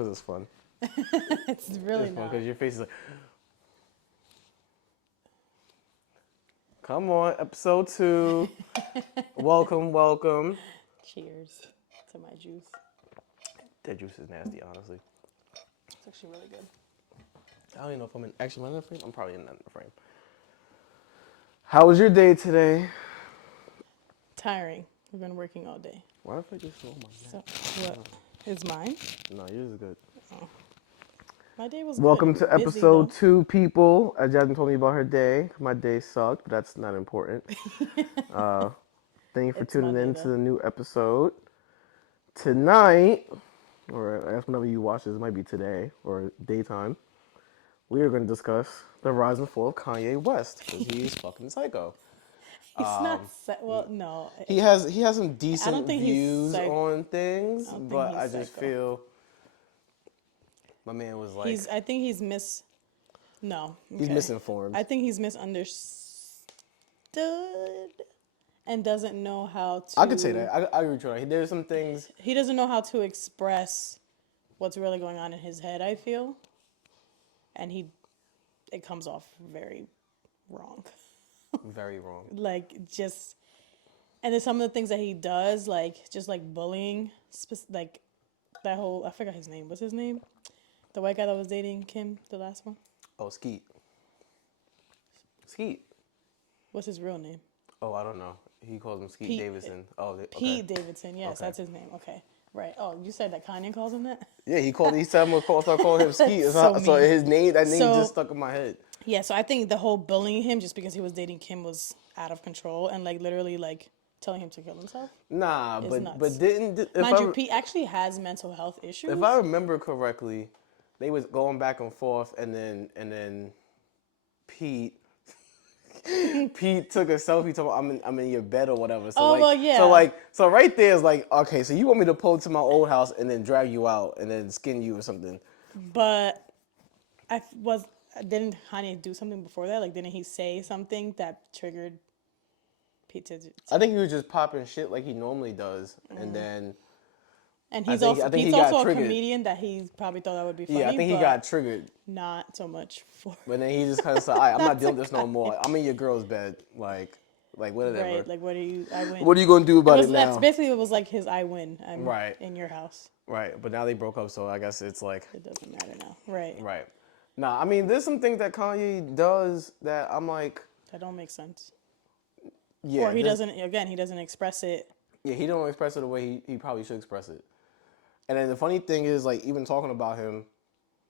because it's fun. It's really It's fun not. because your face is like, come on, episode 2. Welcome. Cheers to my juice. That juice is nasty, honestly. It's actually really good. I don't even know if I'm in the frame. I'm probably in the frame. How was your day today? Tiring. We've been working all day. Why if I just roll my neck? So, what is mine? No, yours is good. Oh. My day was Welcome good. to episode 2, people. Jazmin told me about her day. My day sucked, but that's not important. Thank you for tuning in to the new episode. Tonight, or I guess whenever you watch this, it might be today or daytime, we are going to discuss the rise and fall of Kanye West because he's fucking psycho. He's not. Well, no. He has some I don't decent think views he's on things, I don't think but he's I just psycho. feel my man was like I think he's No. he's Okay. misinformed. I think he's misunderstood and doesn't know how to. I could say that. I agree with you. There's some things He doesn't know how to express what's really going on in his head, I feel. And it comes off very wrong. very wrong. And there's some of the things that he does, just bullying, like that whole, I forgot his name. What's his name? The white guy that was dating Kim, the last one? Oh, Skeet. What's his real name? Oh, I don't know. He calls him Skeet Davidson. Okay. Pete Davidson, yes, Okay. that's his name. Okay, right. Oh, you said that Kanye calls him that? Yeah, he said I'm gonna start calling him Skeet. So So his name, that name So- just stuck in my head. Yeah, so I think the whole bullying him just because he was dating Kim was out of control and literally telling him to kill himself. Nah, It's nuts. but didn't Mind you, Pete actually has mental health issues. if I remember correctly, they was going back and forth, and then Pete took a selfie. Told I'm in your bed or whatever. So well, yeah. So right there is okay. So you want me to pull to my old house and then drag you out and then skin you or something? But didn't Kanye do something before that? Didn't he say something that triggered Pete to I think he was just popping shit like he normally does, and then. And I think Pete's he got also a triggered. comedian that he probably thought that would be funny. Yeah, I think he got triggered. Not so much for. But then he just kind of said, I'm not dealing with this no more. I'm in your girl's bed. Whatever. Right, what are you? I win. What are you going to do about it now? That's basically it was his I win. I'm Right. in your house. Right, but now they broke up, so I guess it's It doesn't matter now. Right. Right. Nah, I mean, there's some things that Kanye does that I'm like. That don't make sense. Yeah. Or he doesn't express it. Yeah, he don't express it the way he probably should express it. And then the funny thing is, even talking about him,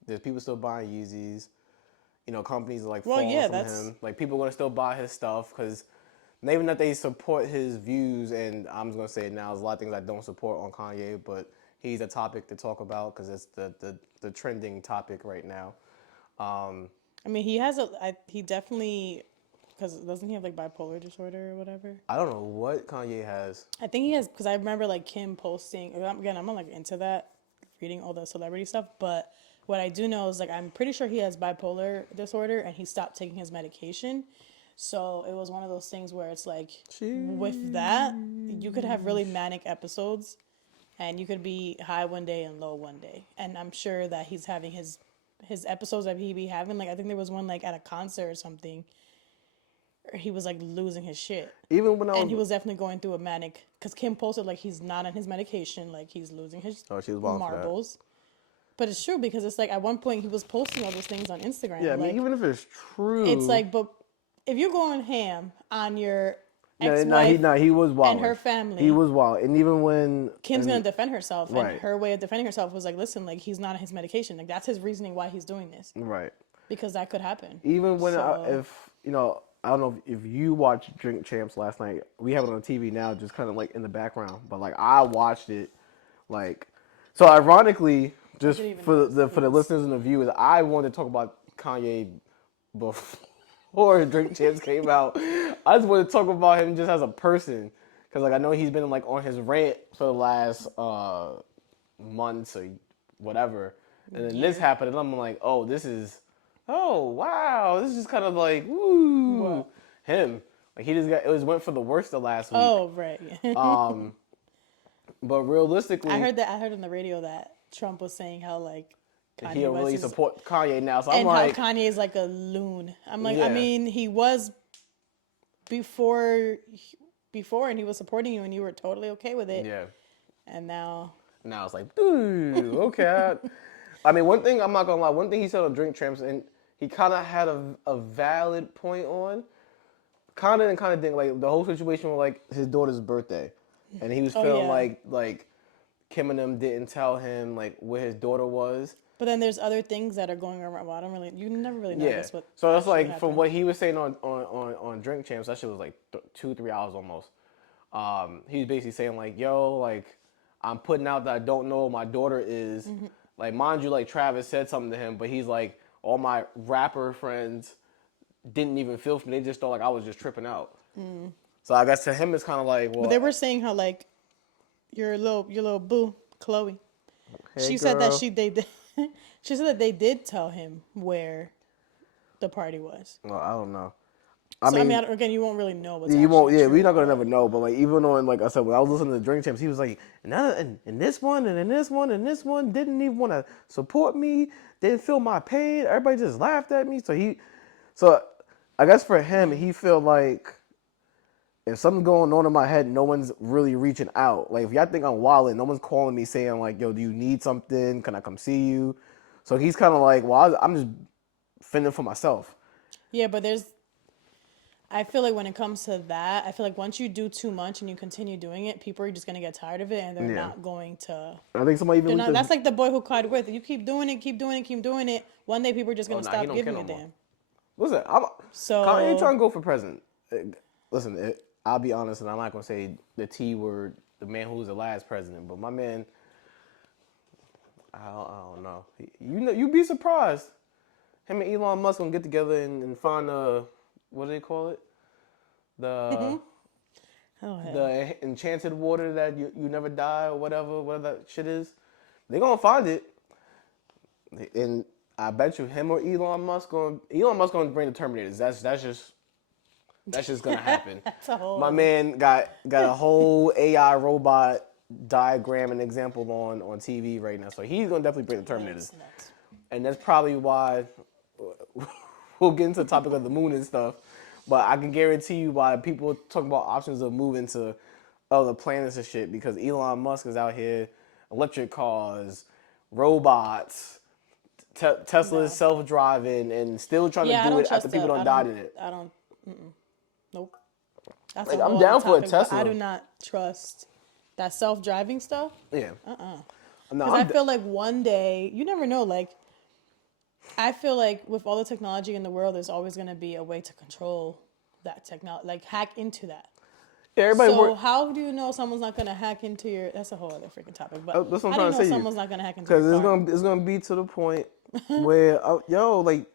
there's people still buying Yeezys. Companies are falling from him. People are going to still buy his stuff because even that they support his views, and I'm just going to say it now, there's a lot of things I don't support on Kanye, but he's a topic to talk about because it's the trending topic right now. I mean, he definitely, because doesn't he have bipolar disorder or whatever? I don't know what Kanye has. I think he has, because I remember Kim posting, again, I'm not into that, reading all the celebrity stuff, but what I do know is I'm pretty sure he has bipolar disorder and he stopped taking his medication. So it was one of those things where it's with that, you could have really manic episodes and you could be high one day and low one day. And I'm sure that he's having his episodes that he be having. I think there was one at a concert or something. He was losing his shit. Even when he was definitely going through a manic, because Kim posted he's not on his medication, he's losing his she was marbles. But it's true because it's at one point he was posting all those things on Instagram. Yeah, I mean, even if it's true, it's but if you're going ham on your ex-wife he was wild and her family, he was wild, and even when Kim's gonna defend herself, right. and her way of defending herself was listen, he's not on his medication, that's his reasoning why he's doing this, right? Because that could happen. Even when I don't know if you watched Drink Champs last night. We have it on TV now, just kind of in the background. But I watched it, so ironically, just for the listeners and the viewers, I wanted to talk about Kanye before Drink Champs came out. I just wanted to talk about him just as a person, because I know he's been on his rant for the last months or whatever, and then this happened, and I'm like, oh wow, this is just kind of woo. What? Him. He just went for the worst of last week. Oh, right. But realistically, I heard on the radio that Trump was saying how like He'll Kanye West really is, support Kanye now. So I'm and how like, Kanye is like a loon. I'm like, I yeah, mean, he was before, and he was supporting you, and you were totally okay with it, yeah. and now, Now it's like, dude, okay. I mean, one thing I'm not gonna lie. One thing he said on Drink Champs, and he kind of had a valid point on, kind of thing. Like the whole situation with like his daughter's birthday, and he was oh feeling yeah. like Kim and them didn't tell him like where his daughter was. But then there's other things that are going around. Well, I don't really, you never really know, I Yeah. guess, what So it's actually like from happened. what he was saying on Drink Champs, that shit was like 2 3 hours almost. He was basically saying like, yo, like I'm putting out that I don't know what my daughter is. Like, mind you, like Travis said something to him, but he's like, all my rapper friends didn't even feel for me. They just thought like I was just tripping out. So I guess to him it's kind of like, But they well, were saying how like your little boo, Chloe. hey She said that girl. they did, she said that they did tell him where the party was. Well, I don't know. I So I mean, mean, again, you won't really know what's you actually won't. Yeah, we're true, not gonna but never know. But like, even on like I said, when I was listening to Drink Champs, he was like, and this one, and this one, and this one didn't even want to support me. Didn't feel my pain. Everybody just laughed at me. So I guess for him, he feel like if something's going on in my head, no one's really reaching out. Like if y'all think I'm wilding, no one's calling me saying like, yo, do you need something? Can I come see you? So he's kind of like, well, I'm just fending for myself. yeah, but there's. I feel like when it comes to that, I feel like once you do too much and you continue doing it, people are just gonna get tired of it, and they're Yeah. not going to. I think somebody even They're leaked not. this. That's like the boy who cried with. You keep doing it, keep doing it, keep doing it. One day, people are just Oh, gonna nah, he stop don't care giving no a more. damn. Listen, Kanye So trying to go for president. Listen, I'll be honest, and I'm not gonna say the T word, the man who was the last president, but my man, I don't know. You know, you'd be surprised. Him and Elon Musk gonna get together and find what do they call it? The oh hell, the enchanted water that you never die or whatever that shit is. They gonna find it, and I bet you him or Elon Musk gonna bring the Terminators. That's just gonna happen. that's a whole My other. man got a whole AI robot diagram and example on TV right now, so he's gonna definitely bring the Terminators, That's nuts. and that's probably why we'll get into the topic of the moon and stuff. But I can guarantee you why people talk about options of moving to other planets and shit because Elon Musk is out here, electric cars, robots. Tesla is No. self-driving and still trying to Yeah, I do don't it after trust people that. don't died in it. I don't. Nope. That's a Like whole I'm other down for a topic. But I Tesla. do not trust that self-driving stuff. Yeah. No, Because I feel like one day, you never know. Like, I feel like with all the technology in the world, there's always going to be a way to control that technology, like hack into that. yeah, everybody So work. how do you know someone's not going to hack into your? That's a whole other freaking topic. But That's what I'm how do you trying to know say to you. someone's not going to hack into your Because car? it's gonna be to the point where yo like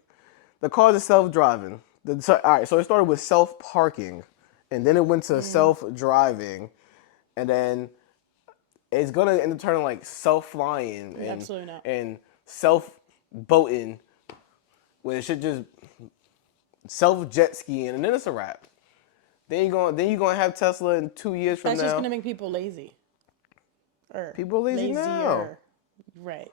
the cars are self driving. All right, so it started with self parking, and then it went to self driving, and then it's gonna end up turning like self flying Absolutely not. and self boating, where it should just self jet skiing, and then it's a wrap. Then you gonna have Tesla in 2 years from That's just going now. to make people lazy. Or People are lazy now. lazier. Right.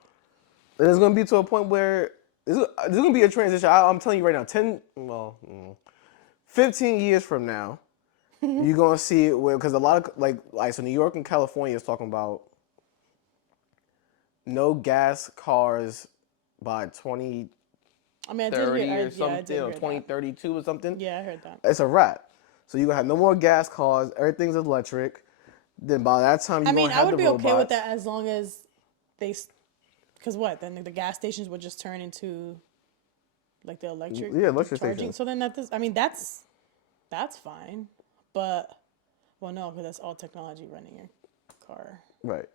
And it's gonna be to a point where there's gonna be a transition. I'm telling you right now, 15 years from now, you're gonna see it where because a lot of like so New York and California is talking about no gas cars by 2030 I mean, I did hear. or Yeah, I something, did or hear that. 2032 or something. Yeah, I heard that. It's a wrap. So you're gonna have no more gas cars. Everything's electric. Then by that time, I you're mean, gonna I have would the be okay with robots. that as long as they, because what? Then the gas stations would just turn into like the electric, Yeah, the electric charging. stations. So then that does. I mean, that's fine, but well, no, because that's all technology running your car. Right.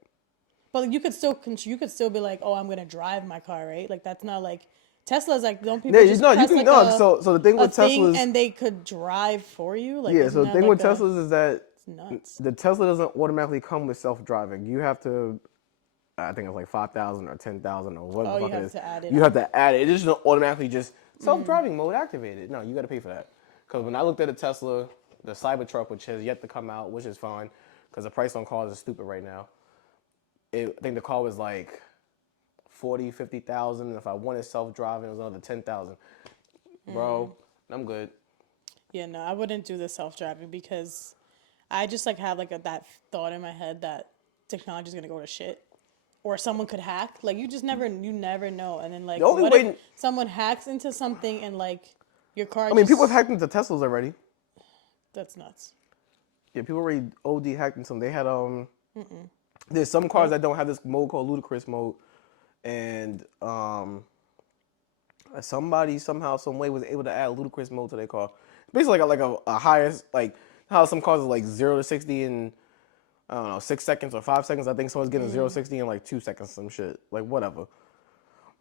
But you could still be like, oh, I'm gonna drive my car, right? Like that's not like Tesla's like, don't Yeah, people just you press can like no. So the thing a with thing Teslas, and they could drive for you? Like, yeah. isn't So the that thing like with a Teslas is that nuts? the Tesla doesn't automatically come with self driving. You have to, I think it's like 5,000 or 10,000 or whatever Oh, the you fuck it have is. to add it You have on. to add it. It just don't automatically just self driving mode activated. No, you got to pay for that. Because when I looked at a Tesla, the Cybertruck, which has yet to come out, which is fine, because the price on cars is stupid right now. I think the car was like 40, 50,000. If I wanted self-driving, it was another 10,000. Bro, I'm good. Yeah, no, I wouldn't do the self-driving because I just like have like that thought in my head that technology is gonna go to shit, or someone could hack. Like you never know. And then The like, only what if way, someone hacks into something and like your car I mean, people have just hacked into Teslas already. that's nuts. Yeah, people already OD hacked into them. They had there's some cars Nope. that don't have this mode called ludicrous mode, and somebody somehow some way was able to add ludicrous mode to their car. Basically like a highest, like how some cars are like 0 to 60 in I don't know 6 seconds or 5 seconds. I think someone's getting 0 to 60 in like 2 seconds, some shit, like whatever.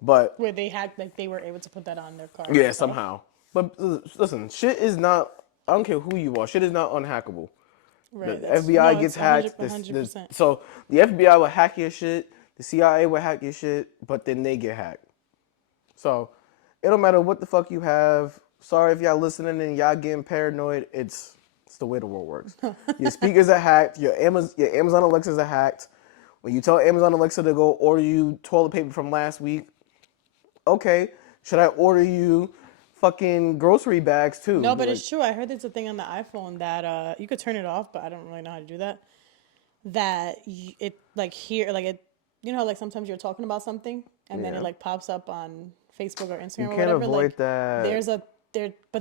But Where they hacked, like they were able to put that on their cars yeah, and stuff. somehow. But listen, shit is not. I don't care who you are. Shit is not unhackable. The Right. That's FBI no, gets it's hacked. 100%. So the FBI will hack your shit. The CIA will hack your shit, but then they get hacked. So it don't matter what the fuck you have. Sorry if y'all listening and y'all getting paranoid. It's the way the world works. Your speakers are hacked. Your Amazon Alexas are hacked. When you tell Amazon Alexa to go order you toilet paper from last week, okay, should I order you fucking grocery bags too? No, Be but like, it's true. I heard there's a thing on the iPhone that you could turn it off, but I don't really know how to do that. It like here like it you know like sometimes you're talking about something and then it yeah, like pops up on Facebook or you Instagram or can't whatever. avoid Like that.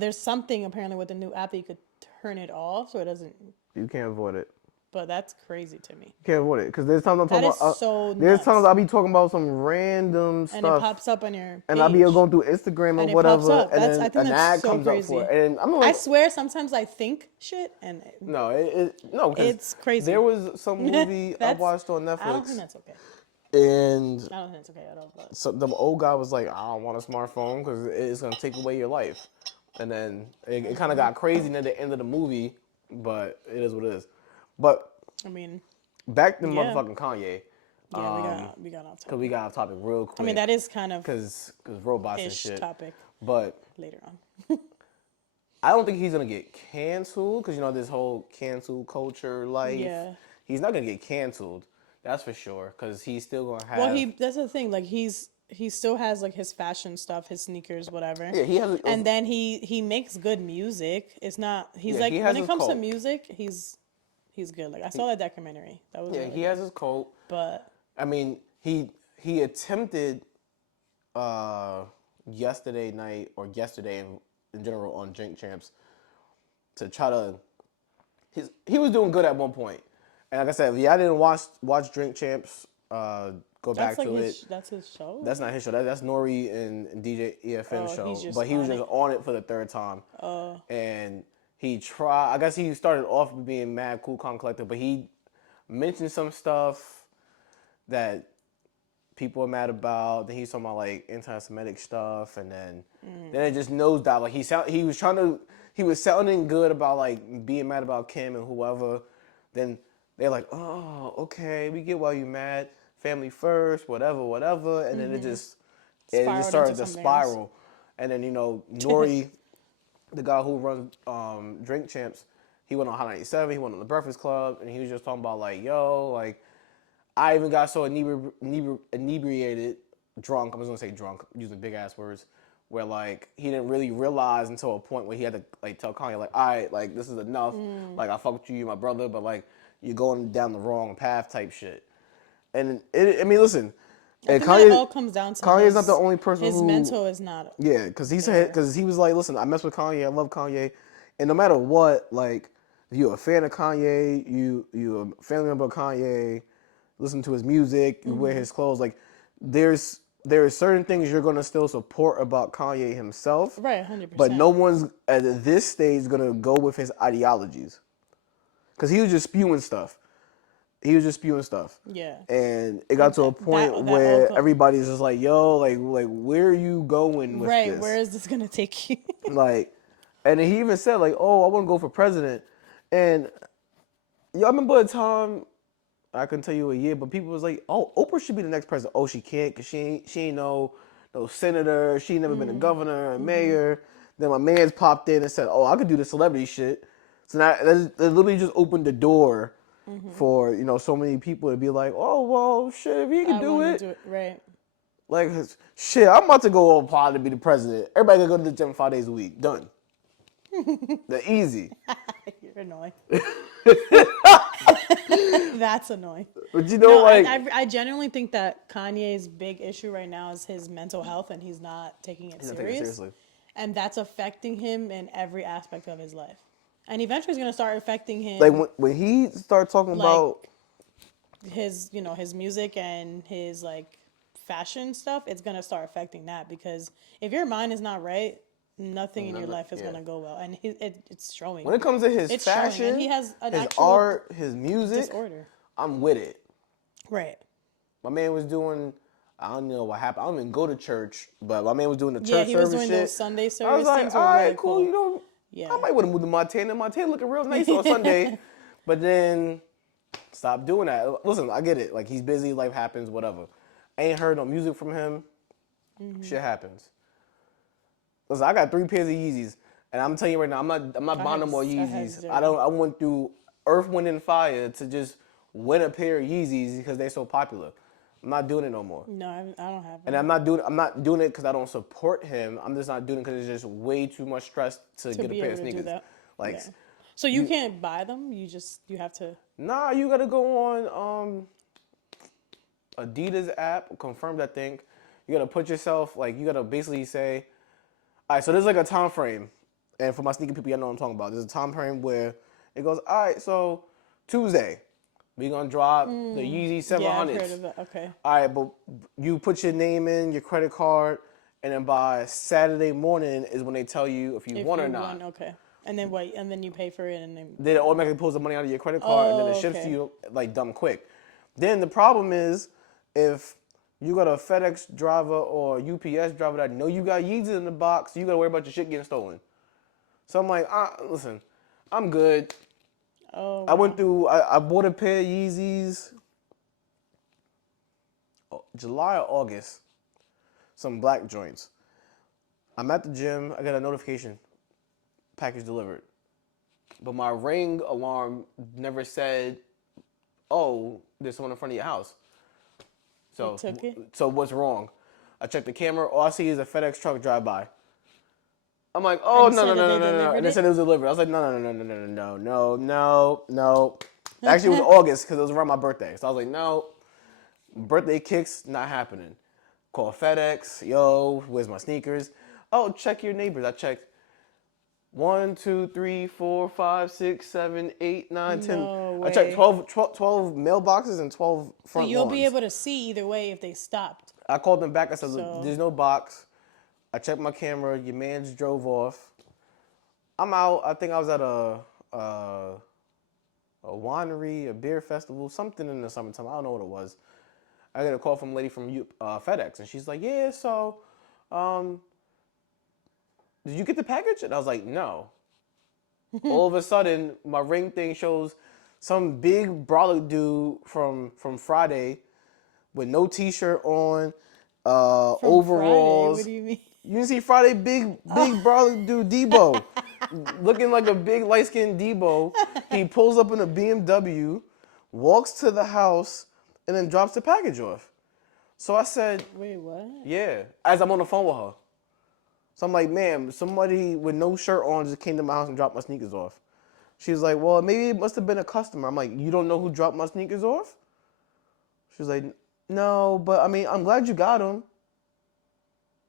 there's something apparently with the new app that you could turn it off so it doesn't. You can't avoid it. But that's crazy to me. Can't avoid it because there's times I'm That talking is about. so There's times nuts. I'll be talking about some random And it stuff, pops up on your and I'll be page. going through Instagram or And it pops whatever, up. and That's I then think an that's ad so comes up for crazy. it, and I'm I like, swear sometimes I think shit and no, no, because it's crazy. there was some movie I That's watched on I don't think Netflix, that's okay. and I don't think that's okay at all. But the old guy was like, I don't want a smartphone because it's gonna take away your life, and then it kind of got crazy near the end of the movie, but it is what it is. But I mean, back to yeah, motherfucking Kanye. yeah, we got off Cause we topic. got off topic real I mean, quick. that is kind of Cause robots and ish shit. topic But later on. I don't think he's gonna get canceled. Cause you know this whole cancel culture life. Yeah. He's not gonna get canceled. That's for sure. Cause he's still gonna Well, have. that's the thing. Like he still has like his fashion stuff, his sneakers, whatever. Yeah, he has. And then he makes good music. It's not. He's Yeah, like he when has it his comes to cult. music, he's good. Like I saw that documentary. That was Yeah, really he good. has his cult. But I mean, he attempted uh yesterday night or yesterday in general on Drink Champs to try to he was doing good at one point. And like I said, if y'all didn't watch Drink Champs, go that's back like to it. that's his show. That's not his show. That's Nori and DJ EFN Oh, he's show. just But he was on just it. on it for the third time. Oh, And he tried. I guess he started off being mad, cool, calm, collected. But he mentioned some stuff that people are mad about. Then he's talking about like anti-Semitic stuff, and then it just nosedived. Like he was sounding good about like being mad about Kim and whoever. Then they're like, oh, okay, we get why you mad. Family first, whatever, whatever. And then it just spiraled into started to something else. spiral. And then Nori, the guy who runs Drink Champs, he went on Hot 97. He went on the Breakfast Club, and he was just talking about like, yo, like. I even got so inebriated, drunk. I was gonna say drunk, using big ass words, where like he didn't really realize until a point where he had to like tell Kanye like, all right, like this is enough. Like I fuck with you, you're my brother, but like you're going down the wrong path, type shit. And I mean, listen, I and think that all comes down to Kanye's not the only person his who mental is not yeah, because there. he was like, listen, I mess with Kanye, I love Kanye, and no matter what, like if you're a fan of Kanye, you a family member of Kanye, listen to his music, you wear his clothes, like there are certain things you're gonna still support about Kanye himself, Right, 100%. but no one's at this stage gonna go with his ideologies, because he was just spewing stuff. He was just spewing stuff. Yeah. And it got to a point That all where everybody's just like, yo, like where are you going with right, this? where is this gonna take you? Like, and then he even said, like, oh, I want to go for president. And y'all remember a time, I couldn't tell you a year, but people was like, oh, Oprah should be the next president. Oh, she can't because she ain't no senator. She ain't never been a governor or mayor. Then my man's popped in and said, oh, I could do the celebrity shit. So now that literally just opened the door for, so many people to be like, oh, well, shit, if he can I do want to it. do it right. Like, shit, I'm about to go apply to be the president. Everybody gonna go to the gym 5 days a week. Done. They're easy. You're annoying. That's annoying. But you know, No, like, I genuinely think that Kanye's big issue right now is his mental health, and he's not taking it he's not taking it serious. seriously. And that's affecting him in every aspect of his life. And eventually, it's gonna start affecting him. Like when he started talking about his, his music and his like fashion stuff, it's gonna start affecting that, because if your mind is not right, nothing in your life is gonna go well, and it's showing. When it comes to his fashion, showing, and he has his art, his music, disorder. I'm with it. Right. My man was doing, I don't know what happened. I don't even go to church, but my man was doing the church service he was doing shit. those Sunday service I was like, things. all right, really cool. You know, I might want to move to Montana. Montana looking real nice on Sunday, but then stop doing that. Listen, I get it. Like, he's busy, life happens, whatever. I ain't heard no music from him. Shit happens. Listen, I got 3 pairs of Yeezys, and I'm telling you right now, I'm not buying no more Yeezys. I went through Earth, Wind, and Fire to just win a pair of Yeezys because they're so popular. I'm not doing it no more. No, I don't have. And I'm not doing it because I don't support him. I'm just not doing it because it's just way too much stress to get a pair of sneakers. Like, yeah. So you can't buy them. You have to. Nah, you gotta go on Adidas app, confirmed I think. You gotta put yourself, like, you gotta basically say, all right, so there's like a time frame. And for my sneaker people, you know what I'm talking about. There's a time frame where it goes, all right, so Tuesday, we're gonna drop the Yeezy 700s. Yeah, I've heard of that. Okay. All right, but you put your name in, your credit card, and then by Saturday morning is when they tell you if you won or not. Okay. And then wait, and then you pay for it, and then it automatically pulls the money out of your credit card, and then it ships to you like dumb quick. Then the problem is if you got a FedEx driver or UPS driver that know you got Yeezys in the box, you gotta worry about your shit getting stolen. So I'm like, listen, I'm good. Oh. I went through. I bought a pair of Yeezys. July or August. Some black joints. I'm at the gym. I got a notification. Package delivered. But my Ring alarm never said, oh, there's someone in front of your house. So, They took it? So what's wrong? I checked the camera. All I see is a FedEx truck drive by. I'm like, oh, no. And they said it was delivered. I was like, no. Actually, it was August because it was around my birthday. So I was like, no. Birthday kicks, not happening. Call FedEx. Yo, where's my sneakers? Oh, check your neighbors. I checked 1, 2, 3, 4, 5, 6, 7, 8, 9, 10. No I checked way. 12 mailboxes and 12 front So you'll lawns. be able to see either way if they stopped. I called them back. I said, look, there's no box. I checked my camera. Your man just drove off. I'm out. I think I was at a winery, a beer festival, something in the summertime. I don't know what it was. I got a call from a lady from FedEx, and she's like, yeah, so did you get the package? And I was like, no. All of a sudden, my Ring thing shows some big brolic dude from Friday with no T-shirt on, overalls. Friday? What do you mean? You didn't see Friday, big brolic dude, Debo. Looking like a big light-skinned Debo. He pulls up in a BMW, walks to the house, and then drops the package off. So I said, wait, what? Yeah, as I'm on the phone with her. So I'm like, ma'am, somebody with no shirt on just came to my house and dropped my sneakers off. She's like, well, maybe it must have been a customer. I'm like, you don't know who dropped my sneakers off? She's like, no, but I mean, I'm glad you got them.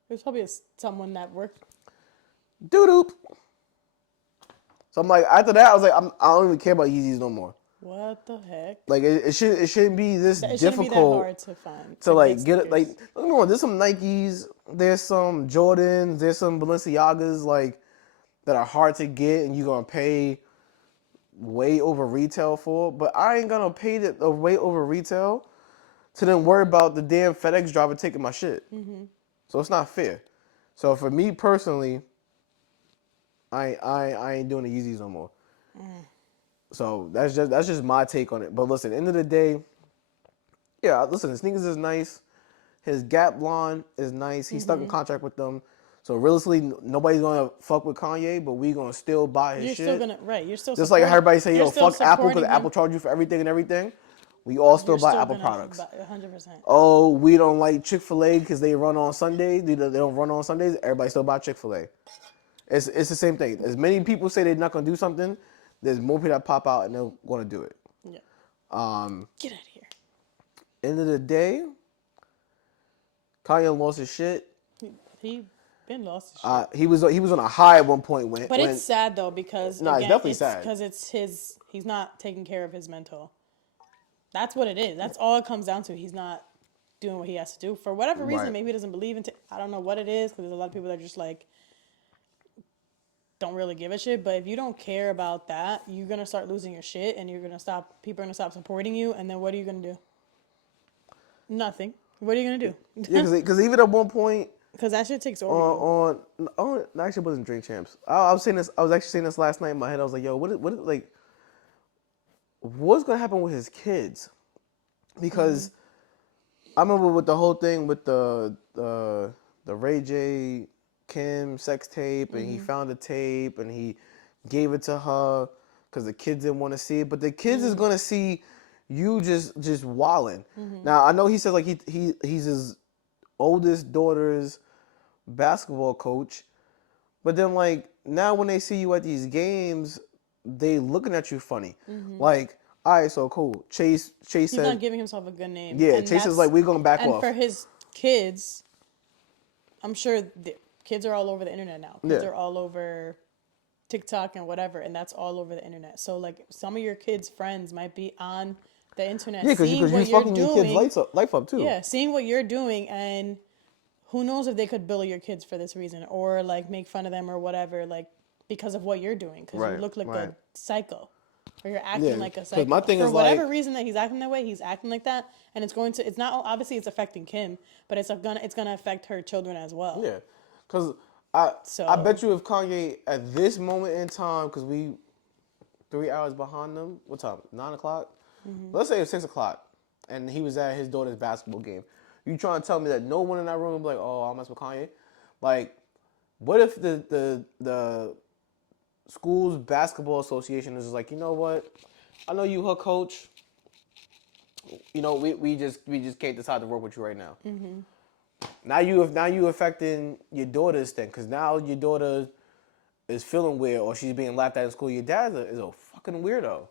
There's probably someone that worked. Doo-doop. So I'm like, after that, I was like, I don't even care about Yeezys no more. What the heck? Like, it shouldn't be this difficult. It shouldn't be that hard to find. To like get it. Like, look, no, there's some Nikes, there's some Jordans, there's some Balenciagas like that are hard to get, and you're gonna pay way over retail for. But I ain't gonna pay the way over retail to then worry about the damn FedEx driver taking my shit. Mm-hmm. So it's not fair. So for me personally, I ain't doing the Yeezys no more. So that's just my take on it. But listen, end of the day, yeah, listen, the sneakers is nice. His Gap blonde is nice. He's stuck in contract with them. So realistically, nobody's gonna fuck with Kanye, but we gonna still buy his shit. You're still just like everybody say, yo, fuck Apple because him. Apple charge you for everything and everything. We all still You're buy still Apple gonna products. 100%. Oh, we don't like Chick-fil-A because they run on Sundays. They don't run on Sundays. Everybody still buy Chick-fil-A. It's the same thing. As many people say they're not gonna do something, there's more people that pop out and they're gonna do it. Yeah. Um, Get out of here. End of the day, Kanye lost his shit. He been lost his shit. He was on a high at one point when. But it's sad though because No, it's again, definitely it's sad. because it's his. He's not taking care of his mental. That's what it is. That's all it comes down to. He's not doing what he has to do for whatever reason. Right. Maybe he doesn't believe in. I don't know what it is because there's a lot of people that are just like don't really give a shit. But if you don't care about that, you're gonna start losing your shit, and you're gonna stop. People are gonna stop supporting you, and then what are you gonna do? Nothing. What are you gonna do? Yeah, because even at one point Because that shit takes over. no, actually, it wasn't Drink Champs. I was saying this. I was actually saying this last night in my head. I was like, yo, like, what's gonna happen with his kids? Because I remember with the whole thing with the Ray J Kim sex tape, and he found the tape and he gave it to her because the kids didn't want to see it, but the kids is gonna see you just wilding. Now I know he says like he's his oldest daughter's basketball coach, but then like now when they see you at these games, they looking at you funny. Like, all right, so cool. Chase He's said, not giving himself a good name. yeah, And Chase is like, we're gonna back and off. for his kids, I'm sure the kids are all over the internet now. Kids Yeah. are all over TikTok and whatever, and that's all over the internet. So like some of your kids' friends might be on the internet Yeah, because seeing you're what you're fucking your doing. kids' life up too. Yeah, seeing what you're doing, and who knows if they could bully your kids for this reason or like make fun of them or whatever, like because of what you're doing, because you Right, look like right. a psycho. Or you're acting Yeah, like a 'cause psycho. my thing For is, whatever like- reason that he's acting that way, he's acting like that, and it's not obviously it's affecting Kim, but it's gonna affect her children as well. Yeah, because I So- bet you if Kanye at this moment in time, because we 3 hours behind them, what time? 9 o'clock. Let's say it's 6 o'clock, and he was at his daughter's basketball game. You trying to tell me that no one in that room would be like, oh, I'll mess with Kanye? Like, what if the school's basketball association is just like, you know what? I know you her coach. You know, we just can't decide to work with you right now. Now you affecting your daughter's thing, because now your daughter is feeling weird or she's being laughed at in school. Your dad is a fucking weirdo.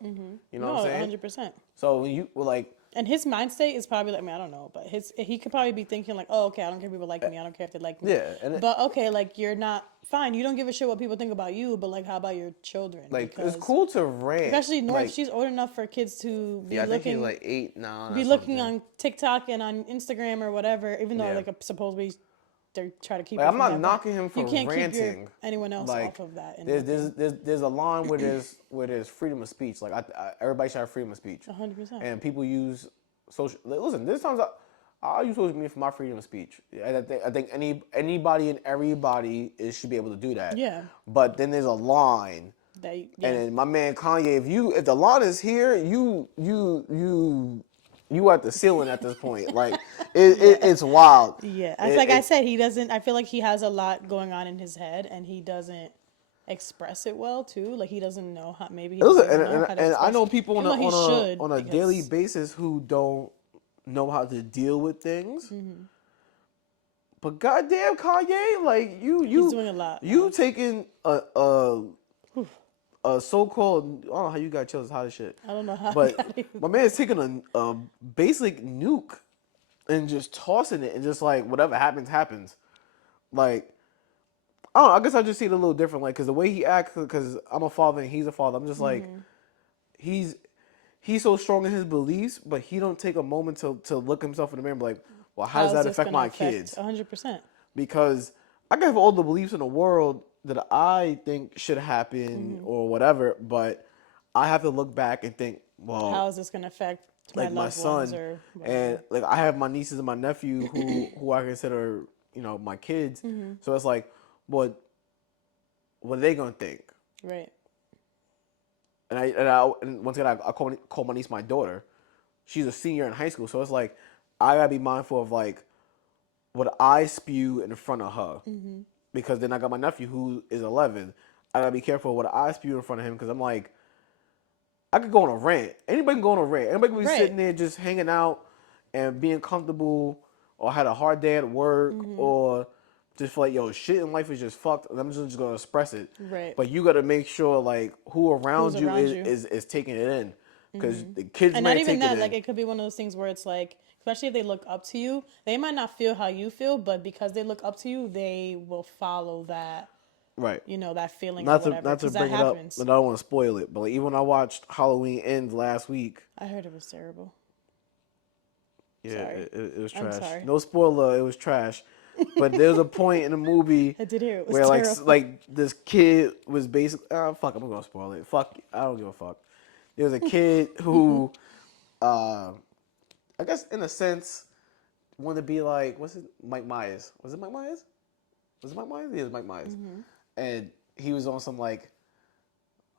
You know what I'm saying? 100%. So when you were like, And his mind state is probably like, I mean, I don't know, but he could probably be thinking like, oh, okay, I don't care if people like me. I don't care if they like me. Yeah, But okay, like you're not fine. You don't give a shit what people think about you, but like, how about your children? like Because- it's cool to rant. especially North. Like, She's old enough for kids to be yeah, I think looking. he's like 8 now. Be looking on TikTok and on Instagram or whatever, even though Yeah. like supposedly they try to keep. Like, it I'm from not that, but knocking him for you can't ranting. keep anyone else Like, off of that. there's a line where there's freedom of speech. Like everybody should have freedom of speech. 100%. And people use social. Listen, there's times I use social media for my freedom of speech. And I think anybody and everybody should be able to do that. Yeah. But then there's a line. Yeah. And then my man Kanye, if the line is here, you at the ceiling at this point. Like it's wild. Yeah, it's like I said, he doesn't. I feel like he has a lot going on in his head, and he doesn't express it well too. Like he doesn't know how. Maybe he doesn't know how to And I express know it. people Even though he should, on a because- daily basis who don't know how to deal with things. But goddamn, Kanye, like He's doing a lot. You taking a so-called, I don't know how you got chose how to shit. I don't know how. But my man's taking a basic nuke and just tossing it and just like whatever happens, happens. Like, I don't know, I guess I just see it a little different. Like, because the way he acts, because I'm a father and he's a father, I'm just like, he's so strong in his beliefs, but he don't take a moment to look himself in the mirror and be like, well, how does that affect my kids? 100%. Because I can have all the beliefs in the world that I think should happen or whatever, but I have to look back and think, well, How is this going to affect like my loved son ones or whatever? and like I have my nieces and my nephew who I consider, you know, my kids. So it's like, what are they gonna think? Right. And once again, I call my niece my daughter. She's a senior in high school, so it's like I gotta be mindful of like what I spew in front of her, because then I got my nephew who is 11. I gotta be careful of what I spew in front of him, because I'm like, I could go on a rant. Anybody can go on a rant. Anybody can be Right. sitting there just hanging out and being comfortable, or had a hard day at work, or just feel like, yo, shit in life is just fucked, and I'm just gonna express it. Right. But you gotta make sure like who Who's around you around you? is taking it in, because the kids And not might even take it that, in. like it could be one of those things where it's like, especially if they look up to you, they might not feel how you feel, but because they look up to you, they will follow that, Right. that feeling or Not to whatever. not to Because that bring it up, happens. but I don't want to spoil it. But like, even when I watched Halloween Ends last week, I heard it was terrible. yeah, Sorry. it was I'm trash. sorry. No spoiler, it was trash. But there's a point in the movie I did hear it was where terrible. like this kid was basically fuck, I'm gonna spoil it. Fuck, I don't give a fuck. There was a kid who, I guess in a sense, wanted to be like, what's it, Mike Myers? Was it Mike Myers? Was it Mike Myers? Yeah, it was Mike Myers. And he was on some like,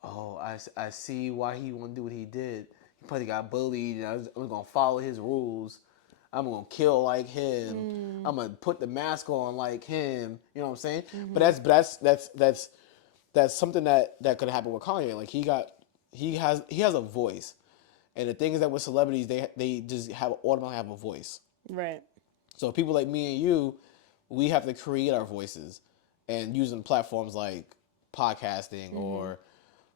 oh, I see why he want to do what he did. He probably got bullied, and I'm going to follow his rules. I'm going to kill like him. I'm going to put the mask on like him. You know what I'm saying? But that's something that could happen with Kanye. Like he has a voice. And the thing is that with celebrities, they just automatically have a voice. Right. So people like me and you, we have to create our voices and using platforms like podcasting or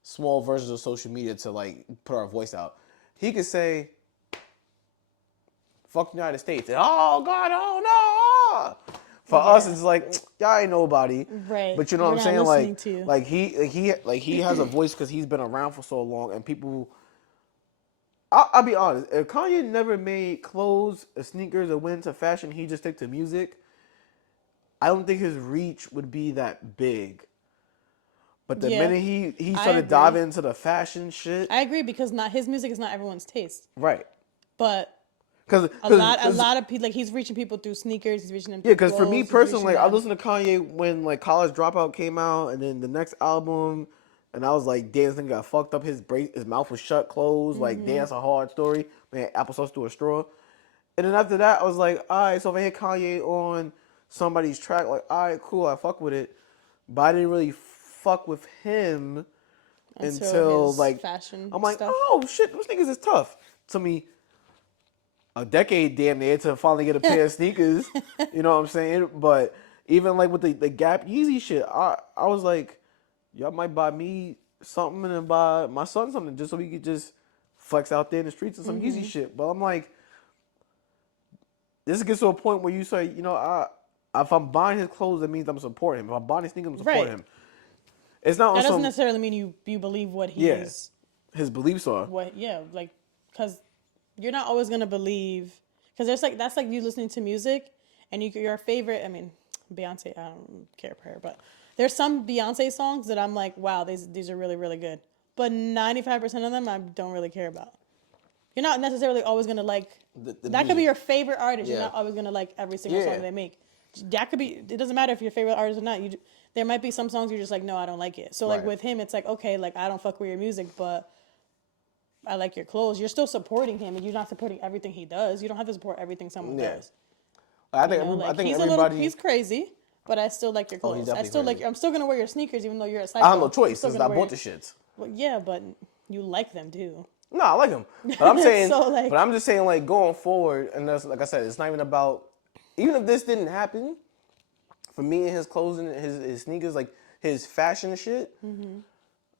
small versions of social media to like put our voice out. He could say, fuck the United States. And, oh God, oh no. For us, it's like, y'all ain't nobody. Right. But you know We're what I'm not saying? listening to you. He has a voice because he's been around for so long, and people. I'll be honest. If Kanye never made clothes, or sneakers, or went into fashion, he just stick to music. I don't think his reach would be that big. But the Yeah. minute he I started agree. diving into the fashion shit, I agree because not his music is not everyone's taste, right? but Because a lot of people, like he's reaching people through sneakers, he's reaching them yeah, through because for me clothes, he's reaching personally, like, I them. listened to Kanye when like College Dropout came out, and then the next album, and I was like, damn, this thing got fucked up. His mouth was shut, closed. Like, damn, that's a hard story. Man, applesauce through a straw. And then after that, I was like, all right, so if I hit Kanye on somebody's track, like, all right, cool, I fuck with it. But I didn't really fuck with him Until until his like fashion I'm like, stuff. oh shit, those niggas is tough. To me, a decade damn near to finally get a pair of sneakers. You know what I'm saying? But even like with the Gap Yeezy shit, I was like, y'all might buy me something and then buy my son something just so he could just flex out there in the streets and some Yeezy shit. But I'm like, this gets to a point where you say, you know, if I'm buying his clothes, that means I'm supporting him. If I'm buying his sneakers, I'm supporting Right. him. It's not That on doesn't some necessarily mean you believe what yeah. he's His beliefs are like because you're not always gonna believe because there's like that's like you listening to music and your favorite. I mean, Beyonce. I don't care for her, but there's some Beyonce songs that I'm like, wow, these are really really good. But 95% of them I don't really care about. You're not necessarily always gonna like. the That could be music. your favorite artist. Yeah. You're not always gonna like every single Yeah. song they make. That could be. It doesn't matter if your favorite artist or not. There might be some songs you're just like, no, I don't like it. So like Right. with him, it's like okay, like I don't fuck with your music, but I like your clothes. You're still supporting him, and you're not supporting everything he does. You don't have to support everything someone Yeah. does. I You think know, I like think he's everybody. he's crazy, but I still like your Oh, he's clothes. I definitely still like. crazy. I'm still gonna wear your sneakers, even though you're a psycho. I have no choice I'm still since gonna I wear bought the shits. Well, yeah, but you like them too. No, I like him, but I'm saying, So, like- but I'm just saying, like going forward, and that's like I said, it's not even about. Even if this didn't happen, for me and his clothes and his sneakers, like his fashion shit,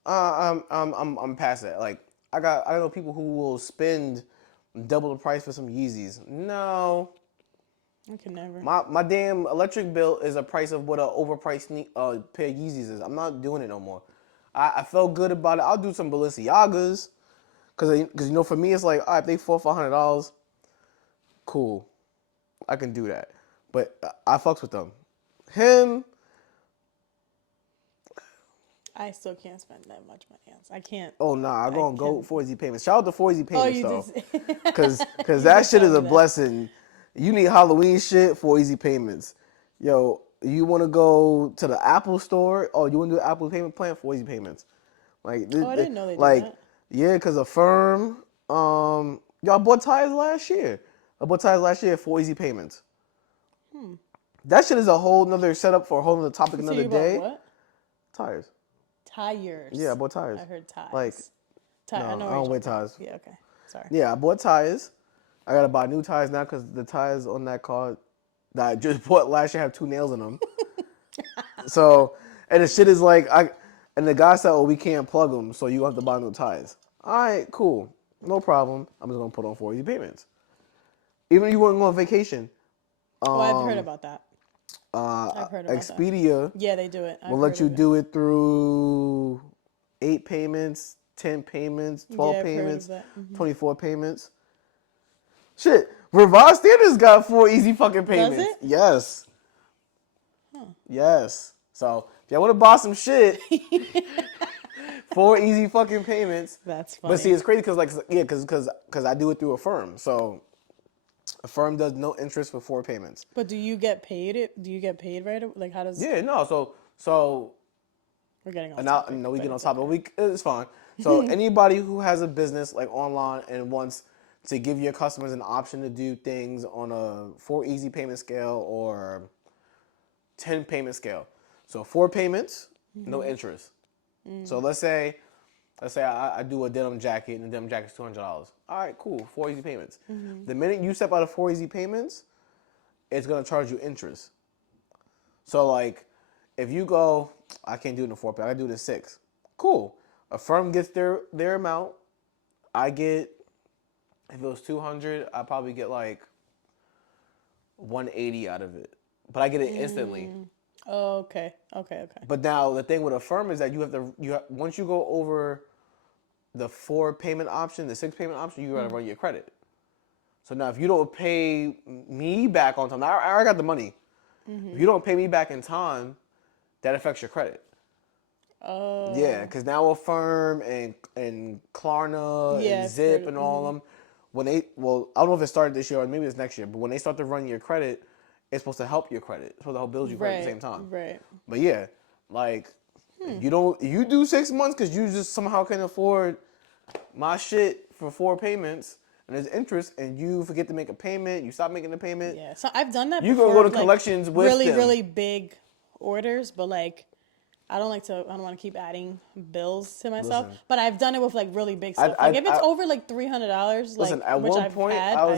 I'm past that. Like I know people who will spend double the price for some Yeezys. No, I could never. my damn electric bill is a price of what a overpriced pair of Yeezys is. I'm not doing it no more. I felt good about it. I'll do some Balenciagas, cause you know for me it's like, all right, if they $400, cool, I can do that. But I fucks with them. Him, I still can't spend that much money else. I can't. oh nah, I go on Go can't. 4Z payments. Shout out to 4Z Oh, payments you though, just. cause that just shit is told a me that. blessing. You need Halloween shit, 4Z payments. Yo, you want to go to the Apple store? Oh, you want to do the Apple payment plan? 4Z payments. Like, Oh, I didn't know they did like, that. yeah, cause Affirm, y'all bought tires last year. I bought tires last year for easy payments. That shit is a whole nother setup for a whole nother topic So another you bought day. what? Tires. Tires. Yeah, I bought tires. I heard ties. Like, I No, know I where you're don't wear talking about. ties. Yeah, okay. Sorry. Yeah, I bought tires. I gotta buy new tires now because the tires on that car that I just bought last year have 2 nails in them. So, and the shit is like and the guy said, "Oh, we can't plug them, so you have to buy new tires." All right, cool, no problem. I'm just gonna put on 4 easy payments. Even if you want to go on vacation, Oh, I've heard um, about that. I've heard about that. Expedia Yeah, they do it. will I've let heard you of it. do it through 8 payments, 10 payments, Yeah, 12 I've heard of payments, that. 24 payments. Shit, Revised Standards got 4 easy fucking Does payments. it? Yes, yes. So if y'all want to buy some shit, 4 easy fucking payments. That's But see, funny. it's crazy because like yeah, because I do it through a firm. So a firm does no interest for 4 payments. But do you get paid it? Do you get paid right? Like, how does Yeah, no. So we're getting off and now topic? no, we But get on it's top of okay. it. It's fine. So anybody who has a business like online and wants to give your customers an option to do things on a 4 easy payment scale or 10 payment scale. So 4 payments, no interest. So let's say I do a denim jacket and the denim jacket's $200. All right, cool. 4 easy payments. The minute you step out of 4 easy payments, it's gonna charge you interest. So like, if you go, I can't do it in a 4 pay. I do it in 6. Cool. A firm gets their amount. I get, if it was 200, I probably get like 180 out of it. But I get it instantly. Oh, okay. Okay. Okay. But now the thing with a firm is that once you go over the 4 payment option, the 6 payment option, you gotta run your credit. So now if you don't pay me back on time, I already got the money. If you don't pay me back in time, that affects your credit. Oh. Yeah, because now Affirm and Klarna and Yeah, I've heard Zip of. and all of them, I don't know if it started this year or maybe it's next year, but when they start to run your credit, it's supposed to help your credit. It's supposed to help build your credit at the Right. same time. Right. But yeah, like you do 6 months because you just somehow can afford my shit for 4 payments and there's interest and you forget to make a payment, you stop making the payment, Yeah. So I've done that you gonna before go to with like collections with really, them. really big orders, but like I don't want to keep adding bills to myself. Listen. But I've done it with like really big stuff. Like if it's over like $300, like Listen, at which one I've point had, I'll do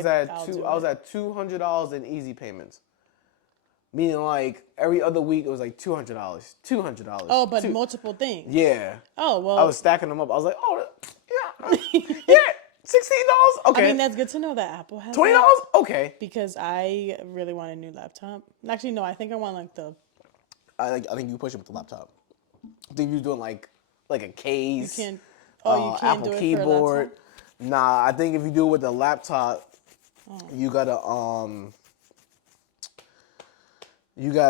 I was it. at $200 in easy payments. Meaning like every other week it was like $200, $200. Oh, but multiple things. Yeah. Oh I was well. stacking them up. I was like, oh yeah, yeah, $16. I Okay. mean, that's good to know that Apple has $20. that Okay. because I really want a new laptop. Actually, no, I think I want like the I think you push it with the laptop. I think you're doing like a you case, can't. Oh, you can't Apple do it for a keyboard. laptop. Nah, I think if you do it with the laptop, you gotta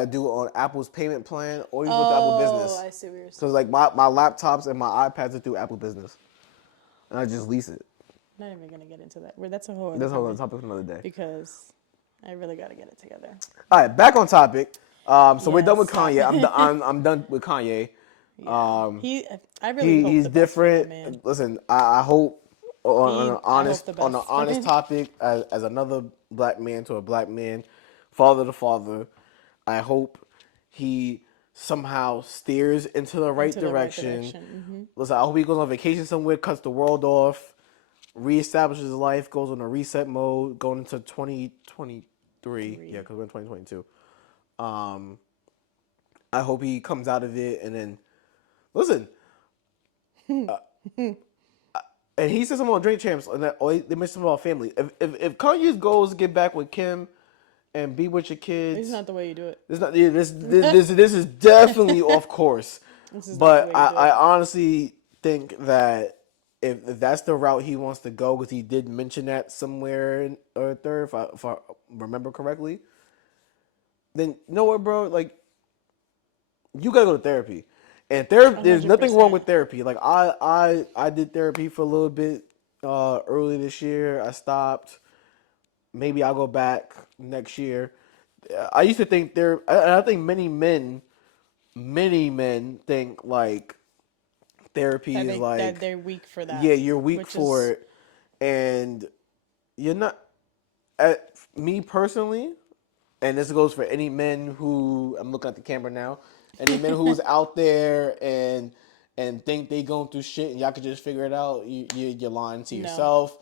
do it on Apple's payment plan or you go to Apple Oh, Business. I see what you're So saying. like my laptops and my iPads are through Apple Business, and I just lease it. Not even gonna get into that. That's a whole other That's a whole other conversation topic for another day. because I really gotta get it together. All right, back on topic. So we're done Yes, with stop. Kanye. I'm done with Kanye. Yeah. I really hope He's the best for that different. man. Listen, I hope I hope the on an best. honest topic as another black man to a black man, father to father. I hope he somehow steers into the right Into the right direction. direction. Listen, I hope he goes on vacation somewhere, cuts the world off, reestablishes his life, goes on a reset mode, going into 2023. Yeah, because we're in 2022. I hope he comes out of it and then listen. And he said something on Drink Champs, and that they mentioned something about family. If Kanye's goal is to get back with Kim and be with your kids, It's not the way you do it. this not yeah, this is definitely off course. This is not But the way you do I it. honestly think that if that's the route he wants to go, because he did mention that somewhere in or third, if I remember correctly, then you know what, bro? Like you gotta go to therapy. And therapy, there's nothing wrong 100%. with therapy. Like I did therapy for a little bit early this year. I stopped. Maybe I'll go back next year. I used to think I think many men think like therapy is That like, they're weak for that. yeah, you're weak Which for is it, and you're not. Me personally, and this goes for any men who I'm looking at the camera now, any men who's out there and and think they going through shit and y'all could just figure it out, you're lying to No. yourself.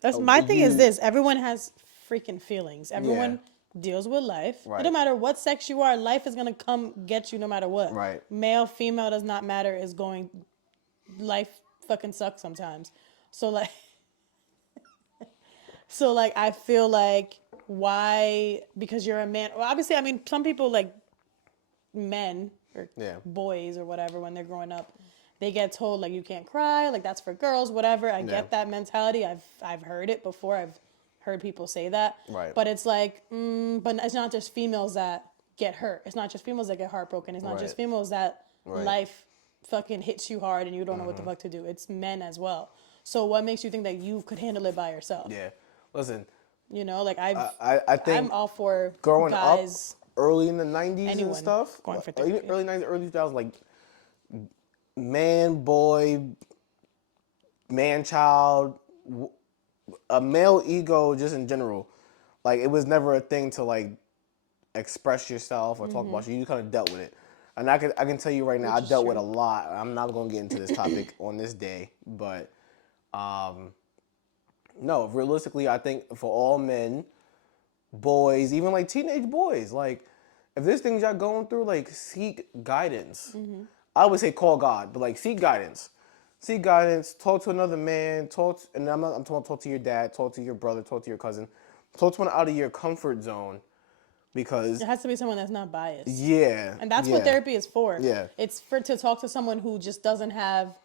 That's my thing is You- this. Everyone has freaking feelings. Yeah. Everyone deals with life. Right. It don't matter what sex you are, life is gonna come get you no matter what. Right. Male, female does not matter, is going life fucking sucks sometimes. So like so like I feel like why because you're a man, well obviously I mean some people like men or Yeah. boys or whatever when they're growing up they get told like you can't cry, like that's for girls, whatever. I get that mentality. I've heard it before. I've heard people say that. Right. But it's like, but it's not just females that get hurt. It's not just females that get heartbroken. It's not just females that life fucking hits you hard and you don't know what the fuck to do. It's men as well. So what makes you think that you could handle it by yourself? Yeah. Listen, You know, like I think I'm all for growing guys. up early in the 90s Anyone and stuff, going for even therapy. early 90s, early 2000s, like man, boy, man, child, a male ego just in general. Like it was never a thing to like express yourself or talk about you. You kind of dealt with it. And I can tell you right now, I Which is dealt with true. a lot. I'm not going to get into this topic on this day, but no, realistically, I think for all men, boys, even like teenage boys, like if there's things y'all going through, like seek guidance. I would say call God, but like seek guidance. Seek guidance. Talk to another man. And I'm talk to your dad. Talk to your brother. Talk to your cousin. Talk to one out of your comfort zone, because It has to be someone that's not biased. yeah, And that's what therapy is for. Yeah. It's for to talk to someone who just doesn't have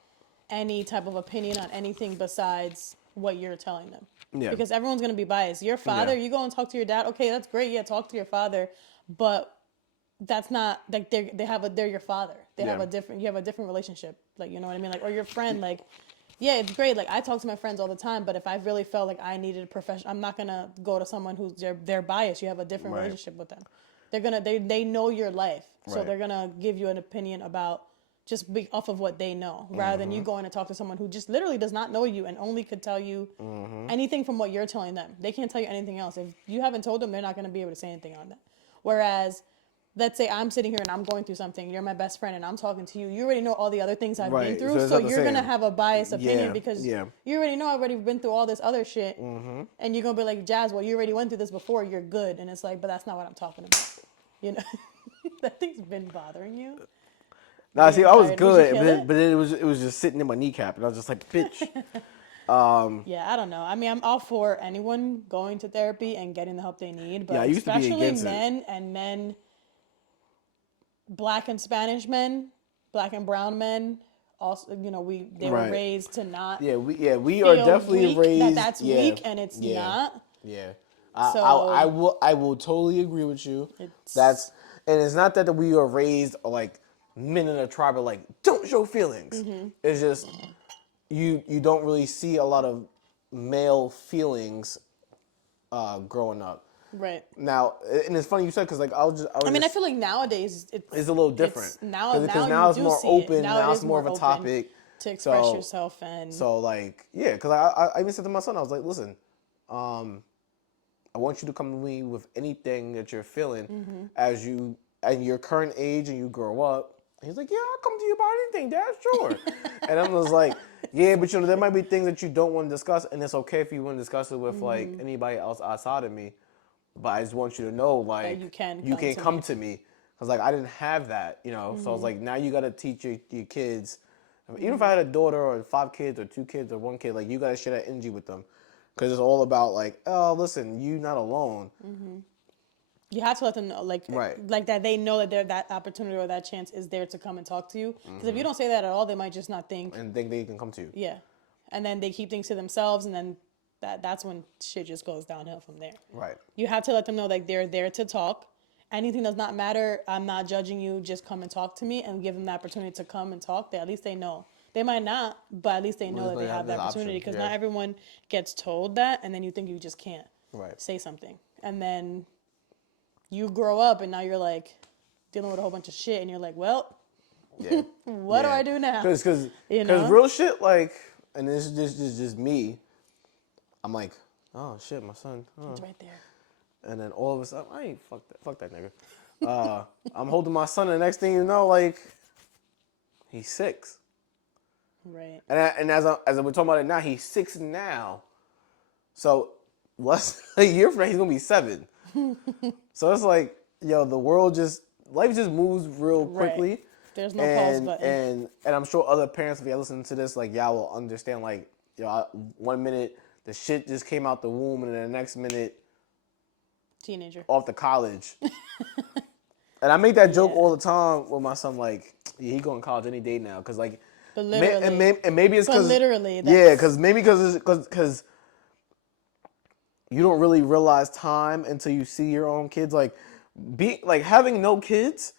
any type of opinion on anything besides what you're telling them. Yeah. Because everyone's going to be biased. Your father, you go and talk to your dad. Okay, that's great. Yeah, talk to your father, but that's not like they're your father. They have you have a different relationship. Like, you know what I mean? Like, or your friend, like, yeah, it's great. Like, I talk to my friends all the time, but if I really felt like I needed a professional, I'm not gonna go to someone who's they're biased. You have a different relationship with them. They know your life, so they're gonna give you an opinion about just off of what they know, rather than you going to talk to someone who just literally does not know you and only could tell you anything from what you're telling them. They can't tell you anything else. If you haven't told them, they're not gonna be able to say anything on that. Whereas let's say I'm sitting here and I'm going through something, you're my best friend and I'm talking to you, you already know all the other things I've been through, so you're going to have a biased opinion because you already know I've already been through all this other shit, and you're going to be like, Jazz, well, you already went through this before, you're good. And it's like, but that's not what I'm talking about. You know, that thing's been bothering you. Nah, see, I was Did you good, kill it? but then it was just sitting in my kneecap, and I was just like, bitch. Yeah, I don't know. I mean, I'm all for anyone going to therapy and getting the help they need, but I used to be especially against it. men, Black and Spanish men, Black and brown men, also, you know, they were raised to not. We are definitely weak, raised. that's weak, and it's not. Yeah, So I will totally agree with you. It's- And it's not that we are raised like men in a tribe are like don't show feelings. It's just you don't really see a lot of male feelings growing up. right. Now, and it's funny you said because like I mean, I feel like nowadays it's a little different because now it's you more see open. it. Now it it's is more of a open topic to express yourself and So like because I even said to my son, I was like, listen, I want you to come to me with anything that you're feeling as you at your current age and you grow up. And he's like, yeah, I'll come to you about anything, Dad, sure. And I was like, yeah, but there might be things that you don't want to discuss, and it's okay if you want to discuss it with like anybody else outside of me. But I just want you to know, like, you can come to me. Because, like, I didn't have that, you know. So I was like, now you got to teach your kids. Even if I had a daughter or 5 kids or 2 kids or 1 kid, like, you got to share that energy with them. Because it's all about, like, oh, listen, you not alone. you have to let them know, like that they know that that opportunity or that chance is there to come and talk to you. Because if you don't say that at all, they might just not think. And think they can come to you. Yeah. And then they keep things to themselves, and then that's when shit just goes downhill from there. Right. You have to let them know like they're there to talk. Anything does not matter. I'm not judging you. Just come and talk to me, and give them the opportunity to come and talk. At least they know. They might not, but at least they know that they have the opportunity, because not everyone gets told that, and then you think you just can't say something. And then you grow up, and now you're like dealing with a whole bunch of shit, and you're like, well, what do I do now? Because real shit, like, and this is just me. I'm like, oh shit, my son. Oh. It's right there. And then all of a sudden, I ain't fuck that nigga. I'm holding my son, and the next thing you know, like, he's 6. Right. And as we're talking about it now, he's 6 now. So less a year from now, he's gonna be 7. So it's like, yo, life just moves real Right. quickly. There's no pause And button. and I'm sure other parents, if you're listening to this, like y'all will understand. Like, one minute the shit just came out the womb, and then the next minute Teenager. off to college. And I make that joke Yeah. all the time with my son. Like, yeah, he going to college any day now, cause like, But literally. and maybe it's But cause literally, yeah, that's. cause maybe cause you don't really realize time until you see your own kids. Like having no kids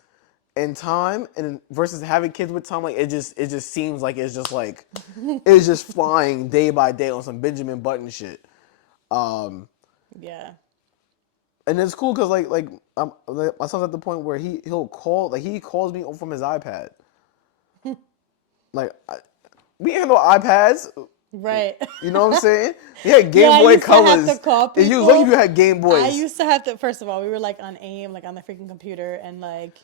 and time, and versus having kids with time, like it just seems like it's just flying day by day on some Benjamin Button shit. Yeah. And it's cool because my son's at the point where he'll call, like he calls me from his iPad. Like we ain't no iPads. Right. You know what I'm saying? We had Yeah, Game I Boy used to have to Colors. call And you was lucky if people. you had Game I Boys. used to have to. First of all, we were like on AIM, like on the freaking computer, and like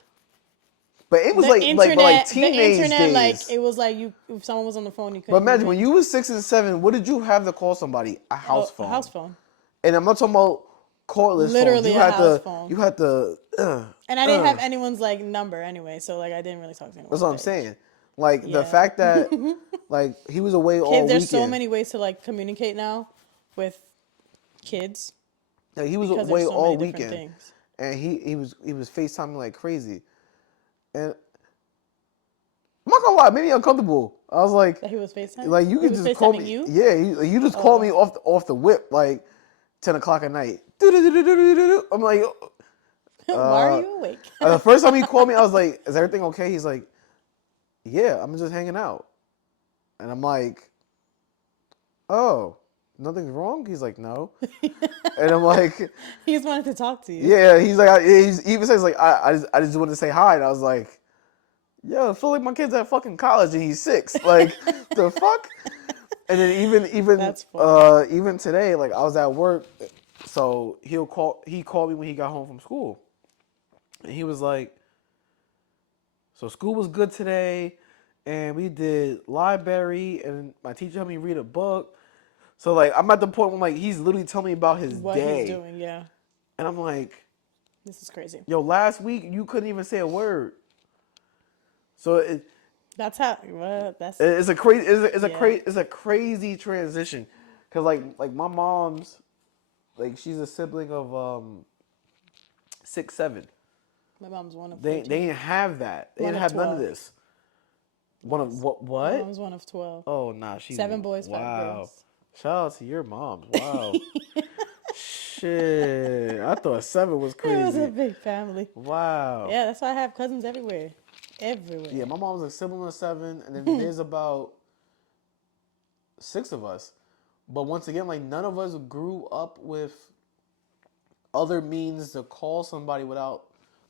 But it was the internet. like The teenage internet, days. like it was like if someone was on the phone, you But couldn't. imagine even, when you was 6 and 7, what did you have to call somebody? A house phone. a house phone. And I'm not talking about cordless phones. Literally a house phone. You had to. And I didn't have anyone's like number anyway, so like I didn't really talk to anyone. That's what I'm Like, saying. Like the yeah. fact that like he was away all Kids, there's weekend. so many ways to like communicate now with kids Like, he was because away there's so all many different weekend, things. and he was FaceTiming like crazy, and I'm not gonna lie, it made me uncomfortable. I was like, That he was FaceTiming. like you He could was just call FaceTiming me, you. yeah, you just call me off the whip like 10 o'clock at night. I'm like, Why are you awake? the first time he called me, I was like, is everything okay? He's like, yeah, I'm just hanging out, and I'm like, oh, nothing's wrong? He's like, no, and I'm like, He just wanted to talk to you. yeah, he's like, he even says like, I just wanted to say hi, and I was like, yo, I feel like my kid's at fucking college and he's 6. Like, the fuck? And then That's funny. even today, like I was at work, so he called me when he got home from school. And he was like, so school was good today, and we did library, and my teacher helped me read a book. So like I'm at the point where like he's literally telling me about his What day. he's doing, yeah. And I'm like, This is crazy. yo, last week you couldn't even say a word. So That's how. Well, that's. it's a crazy Yeah. it's a crazy transition, cause like my mom's, like she's a sibling of 6, 7. My mom's one of They 13. didn't have that. They One didn't of have none of 12. this. One of Nice. what? My What? mom's one of 12. Oh nah, she's 7 boys, 5 wow. girls. Shout out to your moms. Wow. Shit, I thought 7 was It was a crazy. big family. Wow. Yeah, that's why I have cousins everywhere. Everywhere. Yeah, my mom's a sibling of 7, and then there's about 6 of us. But once again, like none of us grew up with other means to call somebody without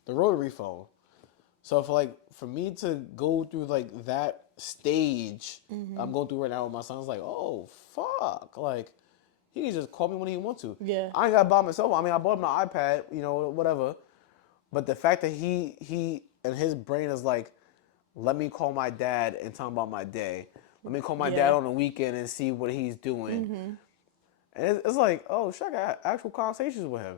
the rotary phone. So for me to go through like that stage I'm going through right now with my son, it's like, oh fuck. Like he can just call me when he wants to. Yeah. I ain't got to buy myself. I mean, I bought him an iPad, whatever. But the fact that he and his brain is like, let me call my dad and tell him about my day. Let me call my dad on the weekend and see what he's doing. And it's like, oh, shit, I got actual conversations with him.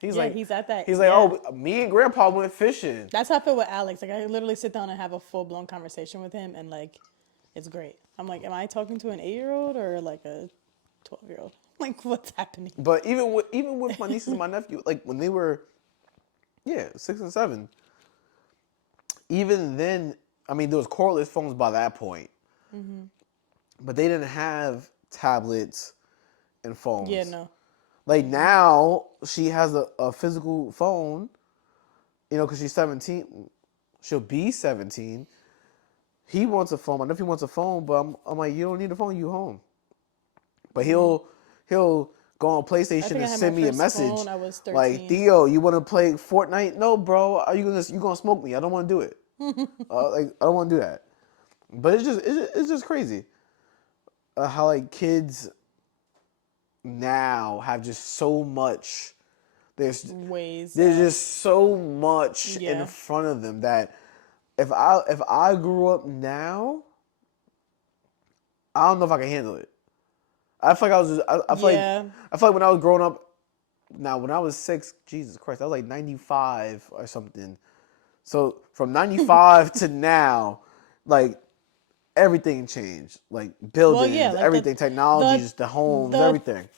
He's like, he's at that. He's like, oh, me and Grandpa went fishing. That's how I feel with Alex. Like I literally sit down and have a full blown conversation with him, and like, it's great. I'm like, am I talking to an 8-year-old or like a 12-year-old? Like, what's happening? But even with my nieces and my nephew, like when they were, 6 and 7, even then, I mean, there was cordless phones by that point, but they didn't have tablets and phones. Yeah, no. Like now, she has a physical phone, because she's 17. She'll be 17. He wants a phone. My nephew wants a phone, but I'm like, you don't need a phone. You home. But he'll go on PlayStation and send me a message. Phone, I was 13. Like, Theo, you want to play Fortnite? No, bro. Are you gonna smoke me? I don't want to do it. I don't want to do that. But it's just crazy how like kids now have just so much. There's just so much in front of them that if I grew up now, I don't know if I can handle it. I feel like I was just, Yeah. I feel like when I was growing up, now when I was 6, Jesus Christ, I was like 95 or something. So from 95 to now, like everything changed. Like Well, yeah, buildings, like everything, the technologies, the homes, the everything.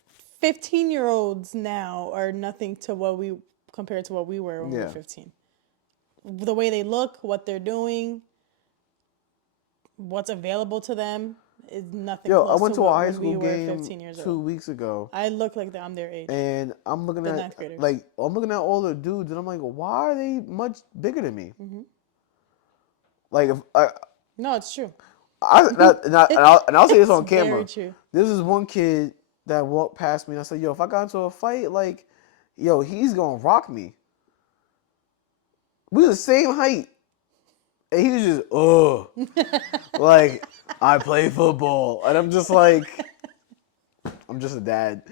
15-year-olds now are nothing to what we compared to what we were when we were Yeah. 15. The way they look, what they're doing, what's available to them is nothing Yo, I close went to to a what high when school we were game 15 years old. 2 weeks ago, I look like I'm their age, and I'm looking the at ninth graders. all the dudes, and I'm like, why are they much bigger than me? Like if I, No, it's true. and I'll say this It's on very camera. true. This is one kid that walked past me, and I said, "Yo, if I got into a fight, like, yo, he's gonna rock me." We the same height, and he was just, like I play football, and I'm just like, I'm just a dad.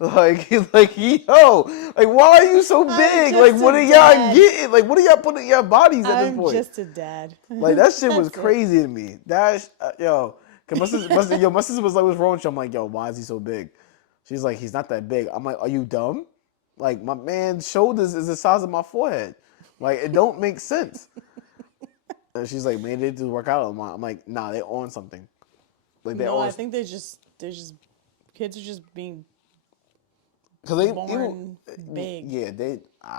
Like, yo, like, why are you so I'm big? Like, just what a are y'all dad. getting? Like, what are y'all putting in your bodies at this I'm point? just a dad. Like, that shit was That's it. crazy to me. That, yo, cause my sister was like, what's wrong with you? I'm like, yo, why is he so big? She's like, he's not that big. I'm like, are you dumb? Like, my man's shoulders is the size of my forehead. Like, it don't make sense. And she's like, maybe they just work out. I'm like, nah, they on something. Like, they No, on, I think they're just kids are just being cause they, born big. yeah,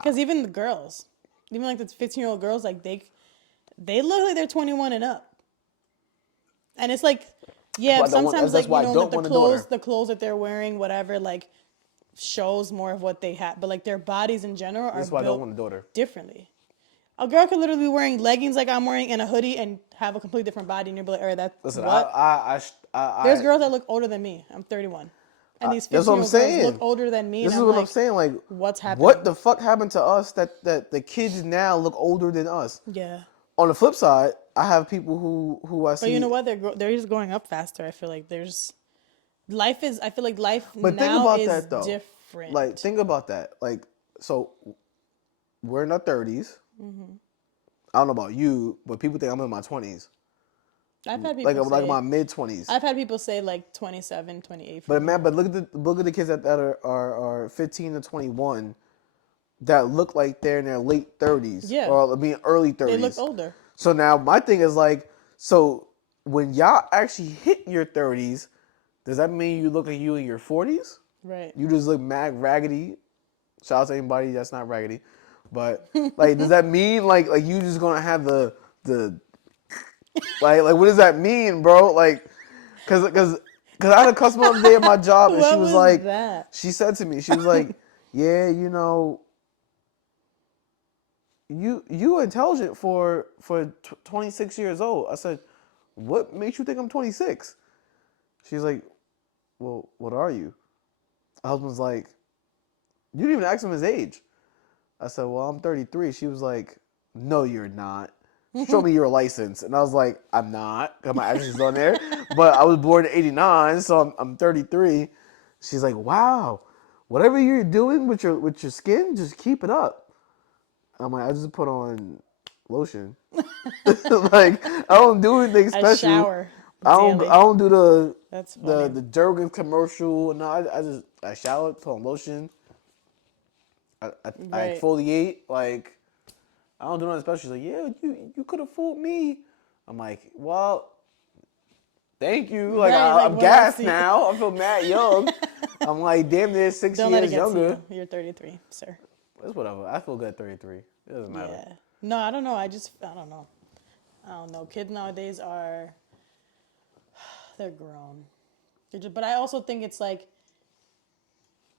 Because even the girls, even like the 15-year-old girls, like they look like they're 21 and up. And it's like, yeah, sometimes that's like why I like don't the want a clothes, daughter. the clothes that they're wearing, whatever, like shows more of what they have. But like their bodies in general are That's why I don't built want a daughter. differently. A girl could literally be wearing leggings like I'm wearing and a hoodie and have a completely different body, and you'll be like, "Oh, that's Listen, what." There's I girls that look older than me. I'm 31, and these that's what I'm 15-year-old girls look saying. older than me, This and is I'm what I'm like, saying. Like, "What's what happening?" the fuck happened to us that the kids now look older than us? Yeah, On the flip side, I have people who I but you see. know what? They're just growing up faster. I feel like there's life is. I feel like life But think now about is that though. Like, different. think about that. Like, so we're in our 30s. Mm-hmm. I don't know about you, but people think I'm in my 20s. I've had Like, people I'm like say my mid 20s. I've had people say like 27, 28 for But me. man, but look at the kids that are 15 to 21 that look like they're in their late 30s Yeah, or I mean early they look 30s. older. So now my thing is like, so when y'all actually hit your 30s, does that mean you look like you in your 40s? Right. You just look mad raggedy. Shout out to anybody that's not raggedy. But like, does that mean like you just gonna have the like what does that mean, bro? Like, cause I had a customer the other day at my job and she What was was like, that? she said to me, she was like, yeah, you intelligent for 26 years old. I said, what makes you think I'm 26? She's like, well, what are you? My husband's like, you didn't even ask him his age. I said, well, I'm 33. She was like, no, you're not. Show me your license. And I was like, I'm not. Got my address on there. But I was born in 89, so I'm 33. She's like, wow, whatever you're doing with your skin, just keep it up. I'm like, I just put on lotion. Like, I don't do anything I special. shower I daily. don't do That's the funny. Jergens commercial. No, I shower, put on lotion. I Right. exfoliate. Like, I don't do nothing special. She's like, yeah, you could have fooled me. I'm like, well, thank you. Like, Right. Like I'm what else gassed do you now. I feel mad young. I'm like, damn near 6 don't let it years get to younger. you. You're 33, sir. It's whatever. I feel good at 33. It doesn't matter. Yeah. No, I don't know. I don't know. I don't know. Kids nowadays are they're grown. But I also think it's like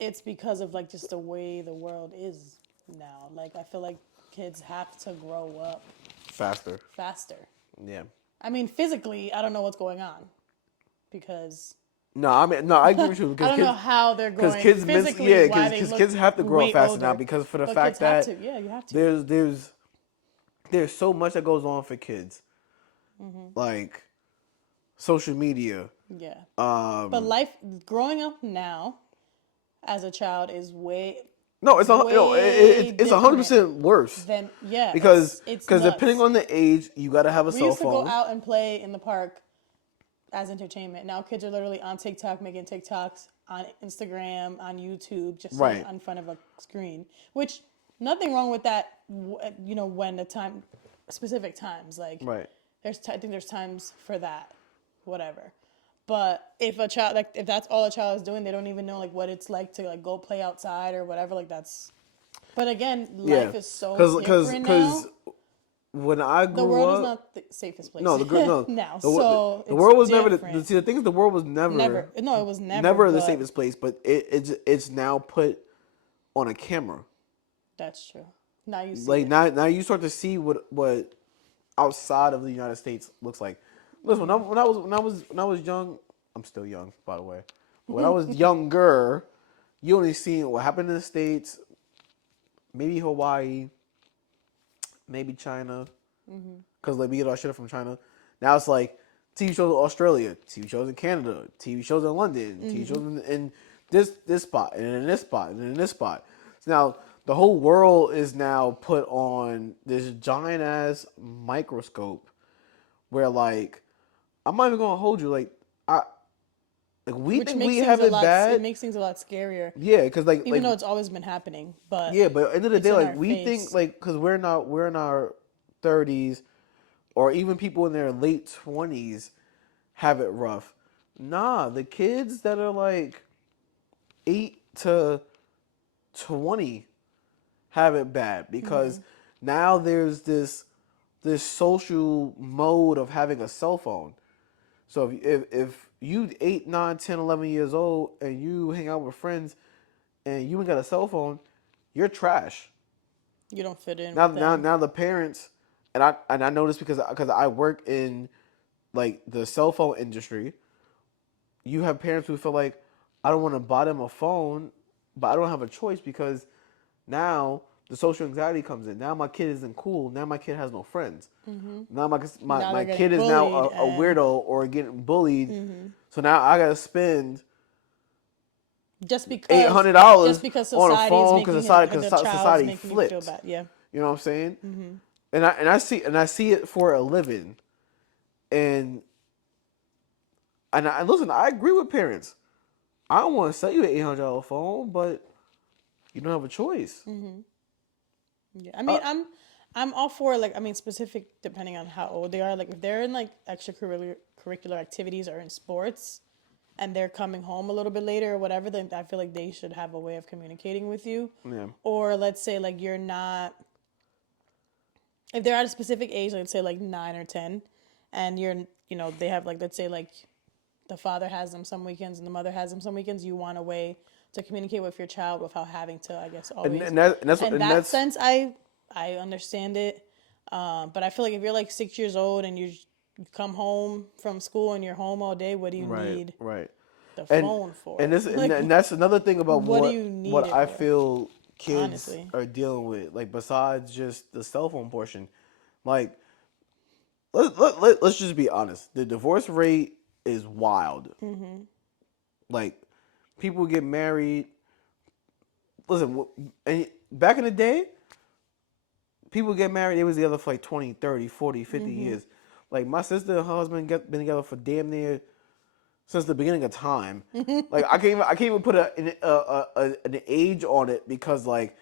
it's because of like just the way the world is now. Like I feel like kids have to grow up Faster. faster. Yeah. I mean, physically, I don't know what's going on because No, I mean, no, I agree with you I because don't know how they're because going kids physically. yeah, Why they because look kids have to grow up way faster now older, because for the but fact kids have that to. Yeah, you have to. there's so much that goes on for kids, like social media. Yeah, but life growing up now as a child is No, way it's different 100% worse than yeah. because It's depending nuts. on the age, you gotta have a We cell used to go phone. out and play in the park as entertainment. Now kids are literally on TikTok making TikToks, on Instagram, on YouTube, just sitting Right. in front of a screen. Which nothing wrong with that. When the time, specific times like Right. I think there's times for that, whatever. But if a child like if that's all a child is doing, they don't even know like what it's like to like go play outside or whatever. Like that's. But again, Yeah. life is so Because different now. when I The grew world is up, not the safest place no, no, now, the, so the it's world was never different. see the thing is the world was Never, no, it was never. never the But safest place, but it's now put on a camera. that's true. Now you see Like it. now you start to see what outside of the United States looks like. Listen, when I was young, I'm still young, by the way. When I was younger, you only seen what happened in the States, maybe Hawaii, maybe China, because like we get our shit from China. Now it's like TV shows in Australia, TV shows in Canada, TV shows in London, TV shows in this spot, and in this spot, and in this spot. So now the whole world is now put on this giant ass microscope, where like I'm not even gonna hold you I like we Which think we makes things have a it lot. It bad. makes things a lot scarier, Yeah, because even though it's always been happening. But yeah, but at the end of the it's day, in like our we think face. like because we're in our 30s, or even people in their late 20s have it rough. Nah, the kids that are like 8 to 20 have it bad because now there's this social mode of having a cell phone. So if you 8, 9, 10, 11 years old and you hang out with friends and you ain't got a cell phone, you're trash. You don't fit in Now with now them. now the parents, and I know this because I work in like the cell phone industry. You have parents who feel like I don't want to buy them a phone, but I don't have a choice because now the social anxiety comes in. Now my kid isn't cool. Now my kid has no friends. Now Now my they're kid getting is now bullied, a and weirdo or getting bullied. So now I gotta spend just eight because hundred just dollars because on a society is phone making him because or the child is society making you feel flipped. bad. Yeah. You know what I'm saying? And I see it for a living. And I listen. I agree with parents. I don't want to sell you an $800 phone, but you don't have a choice. Yeah, I Uh, mean, I'm all for like I mean specific depending on how old they are. Like if they're in like extracurricular curricular activities or in sports, and they're coming home a little bit later or whatever, then I feel like they should have a way of communicating with you. yeah. Or let's say like you're not if they're at a specific age, let's say like 9 or 10, and they have like let's say like the father has them some weekends and the mother has them some weekends. You want a way to communicate with your child without having to, I guess, And always. and that and that's In and that that's sense, I understand it. But I feel like if you're like 6 years old and you come home from school and you're home all day, what do you right, need right. the And phone for? and this Like, and that's another thing about what do you need what it I for? feel kids Honestly, are dealing with. Like besides just the cell phone portion, like let's just be honest. The divorce rate is wild. Like people get married. Listen, and back in the day, people get married, they was together for like 20, 30, 40, 50 years. Like my sister and her husband been together for damn near since the beginning of time. Like I can't even put an age on it because like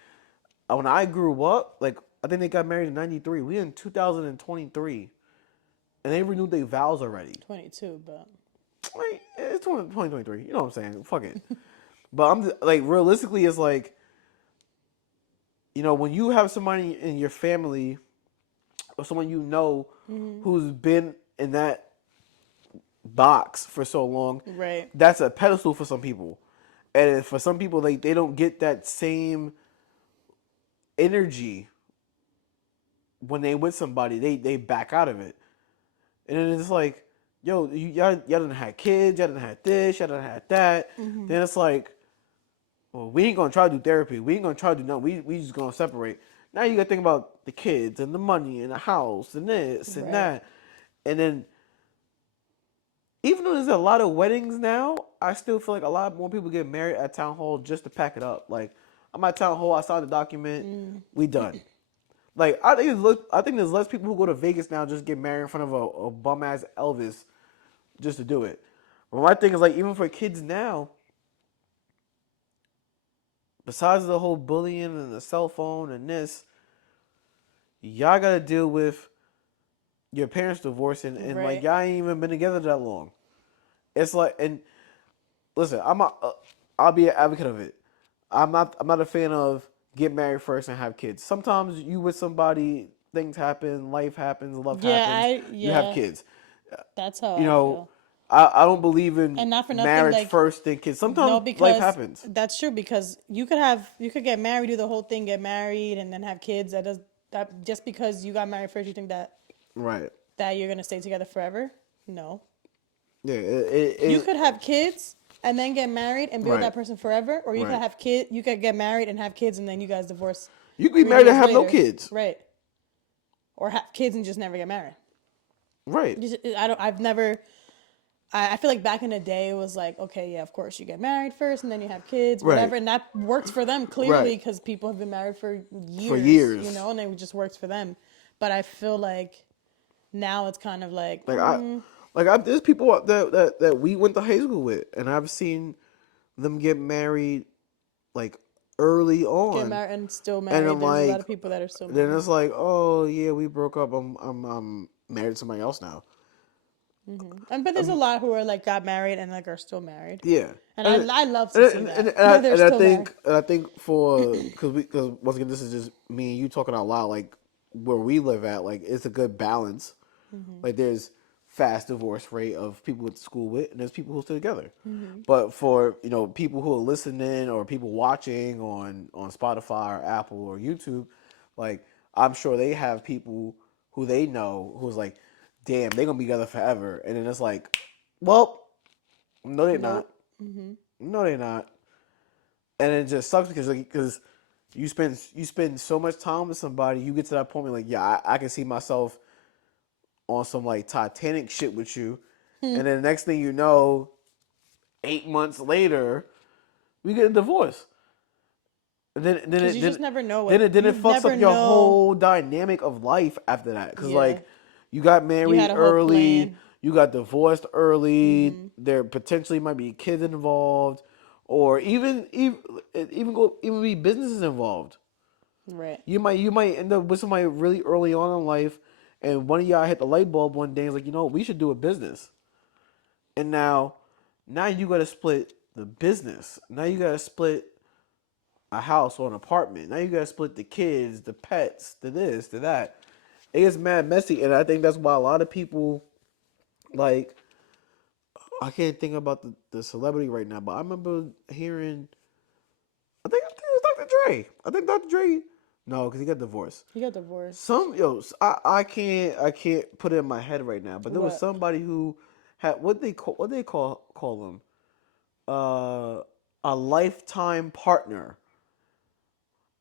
when I grew up, like I think they got married in '93. We in 2023, and they renewed their vows already. 22, but Like it's 2023. You know what I'm saying? Fuck it. But like realistically, it's like when you have somebody in your family or someone who's been in that box for so long, right, that's a pedestal for some people. And for some people, they don't get that same energy when they with somebody. They back out of it. And then it's like, yo, y'all done had kids, y'all done had this, y'all done had that. Then it's like, well, we ain't gonna try to do therapy. We ain't gonna try to do nothing. We just gonna separate. Now you gotta think about the kids and the money and the house and this and right, that. And then even though there's a lot of weddings now, I still feel like a lot more people get married at town hall just to pack it up. Like I'm at town hall, I signed the document, we done. Like I think there's less people who go to Vegas now just get married in front of a bum ass Elvis just to do it. But my thing is like even for kids now, besides the whole bullying and the cell phone and this, y'all gotta deal with your parents divorcing and like Right. y'all ain't even been together that long. It's like and listen, I'll be an advocate of it. I'm not a fan of get married first and have kids. Sometimes you with somebody, things happen, life happens, love Yeah, happens, I you have yeah, kids. that's how You I know, feel. I don't believe in And not for nothing, marriage like first then kids. no, Sometimes life because happens. that's true. Because you could get married, do the whole thing, get married, and then have kids. That just because you got married first, you think Right. that you're gonna stay together forever? No, Yeah. you could have kids and then get married and be with Right. that person forever, or you could Right. have kid, you could get married and have kids, and then you guys divorce You can be three married and years have no later, kids. right? Or have kids and just never get married. Right. I don't. I've never. I feel like back in the day it was like, okay, yeah, of course you get married first and then you have kids, Right. whatever, and that works for them Right. clearly because people have been married for For years, years. and it just works for them. But I feel like now it's kind of like, Like there's people that we went to high school with, and I've seen them get married like early get on, married and still and married. I'm There's a lot like, of people that are still then married. it's like, oh yeah, we broke up. I'm married to somebody else now. But there's a lot who are like got married and like are still married, Yeah, and and I love to see and, and, that and, I, that they're and I still married. think and I think for because once again this is just me and you talking out loud like where we live at like it's a good balance. Like there's fast divorce rate of people with school with and there's people who still together. But for people who are listening or people watching on Spotify or Apple or YouTube, like I'm sure they have people who they know who's like, damn, they're gonna be together forever, and then it's like, well, no, they're not. Nope. No, they're not. And it just sucks because you spend so much time with somebody, you get to that point where like, yeah, I can see myself on some like Titanic shit with you, and then the next thing you know, 8 months later, we get a divorce. And then then Because it you then just never know then it you fucks never up your know. whole dynamic of life after that. Cause Yeah, like you got you married had a whole early, plan. you got divorced early. There potentially might be kids involved, or even be businesses involved. Right. You might end up with somebody really early on in life, and one of y'all hit the light bulb one day and is like, we should do a business. And now you got to split the business. Now you got to split a house or an apartment. Now you got to split the kids, the pets, the this, the that. It gets mad messy, and I think that's why a lot of people like. I can't think about the celebrity right now, but I remember hearing. I think it was Dr. Dre. I think Dr. Dre. No, because he got divorced. He got divorced. I can't put it in my head right now, but there was What? somebody who had what they call them a lifetime partner,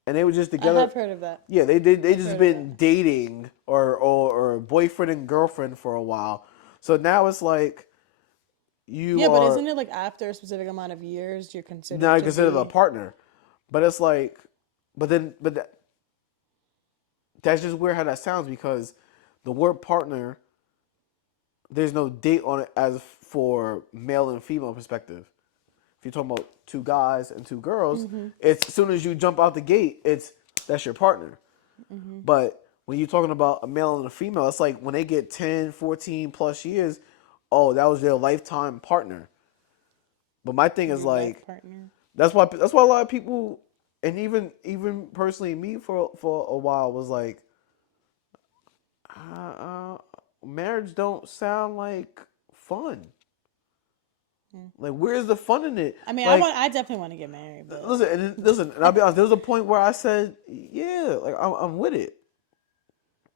and they were just I together. have heard of that. Yeah, they I've just heard of that. been dating or boyfriend and girlfriend for a while. So now it's like you Yeah, but are isn't it like after a specific amount of years you're considered now to considered a be? partner, but it's like, that's just weird how that sounds because the word partner there's no date on it as for male and female perspective. If you're talking about two guys and two girls, it's as soon as you jump out the gate, that's your partner. But when you're talking about a male and a female, it's like when they get 10, 14 plus years, oh, that was their lifetime partner. But my thing is Your life like partner. that's why a lot of people and even personally me for a while was like uh, uh, marriage don't sound like fun. Like where's the fun in it? I mean, Like I definitely want to get married, but listen, and I'll be honest. There was a point where I said, "Yeah, like I'm with it."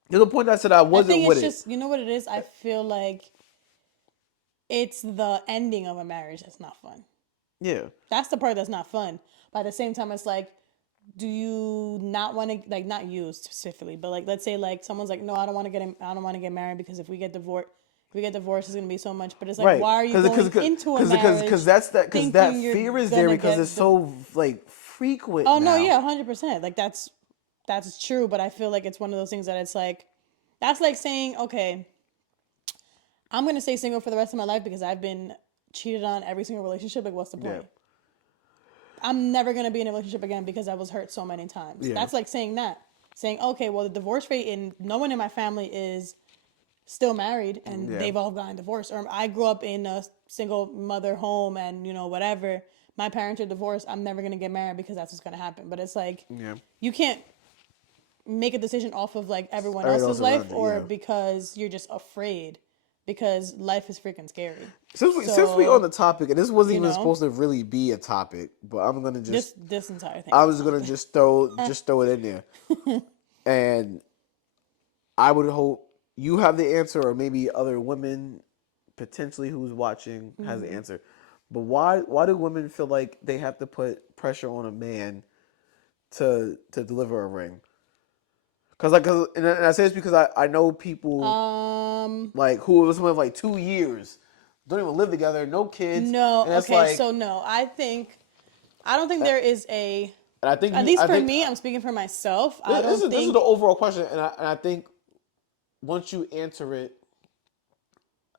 There's a point that I said I I wasn't think with it's it. just, you know what it is? I feel like it's the ending of a marriage that's not fun. Yeah, That's the part that's not fun. But at the same time, it's like, do you not want to, like, not you specifically, but like, let's say like someone's like, no, I don't want to get married because if we get divorced, it's gonna be so much. But it's like, right. why are you going into a marriage Because that thinking you're fear is there gonna because get it's so like frequent Oh no, now. yeah, 100%. Like that's true, but I feel like it's one of those things that it's like that's like saying, okay, I'm going to stay single for the rest of my life because I've been cheated on every single relationship. Like, what's the point? Yeah. I'm never going to be in a relationship again because I was hurt so many times. Yeah. That's like saying that. Saying, okay, well, the divorce rate and no one in my family is still married and Yeah. they've all gotten divorced. Or I grew up in a single mother home and, whatever. My parents are divorced. I'm never going to get married because that's what's going to happen. But it's like, Yeah. you can't make a decision off of like everyone Everyone else's else life around you, or yeah. because you're just afraid because life is freaking scary. Since we on the topic, and this wasn't you even know, supposed to really be a topic, but I'm gonna just this entire thing I is was a gonna topic. just throw it in there, and I would hope you have the answer, or maybe other women potentially who's watching has the answer. But why do women feel like they have to put pressure on a man to deliver a ring? And I say this because I know people like who was with like 2 years, don't even live together, no kids, No, and it's okay, like, so no, I don't think there is a, and I think at you, least I for think me, I'm speaking for myself. I this don't is think, the overall question, and I think once you answer it,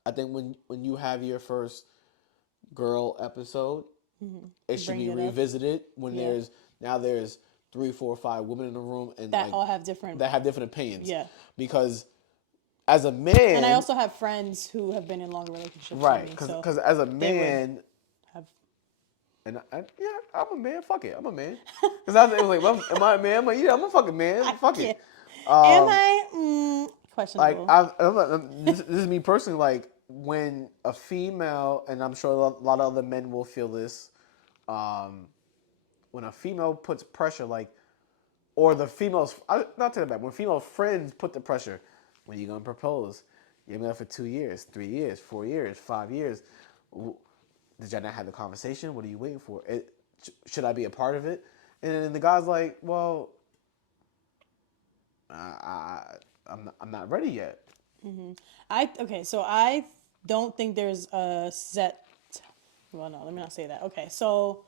I think when you have your first girl episode, it should bring be it up. revisited when Yeah. there's 3, 4, 5 women in the room and That like all have different, that have different opinions. yeah. Because as a And I man, also have friends who have been in longer relationships than right? me, so Because as a they would man, have. and yeah, I'm a man. Fuck it, I'm a man. Because I was like, well, am I a man? I'm like, yeah, I'm a fucking man. I Fuck it. can't. Am Um, I? like Questionable. this is me personally. Like when a female, and I'm sure a lot of other men will feel this. Um, when a female puts pressure, like, or the females, not to the back, when female friends put the pressure, when you gonna propose? You've been there for 2 years, 3 years, 4 years, 5 years. Did y'all not have the conversation? What are you waiting for? Should I be a part of it? And then the guy's like, well, I'm not ready yet. So I don't think there's a set. Well, no, let me not say that. Okay, so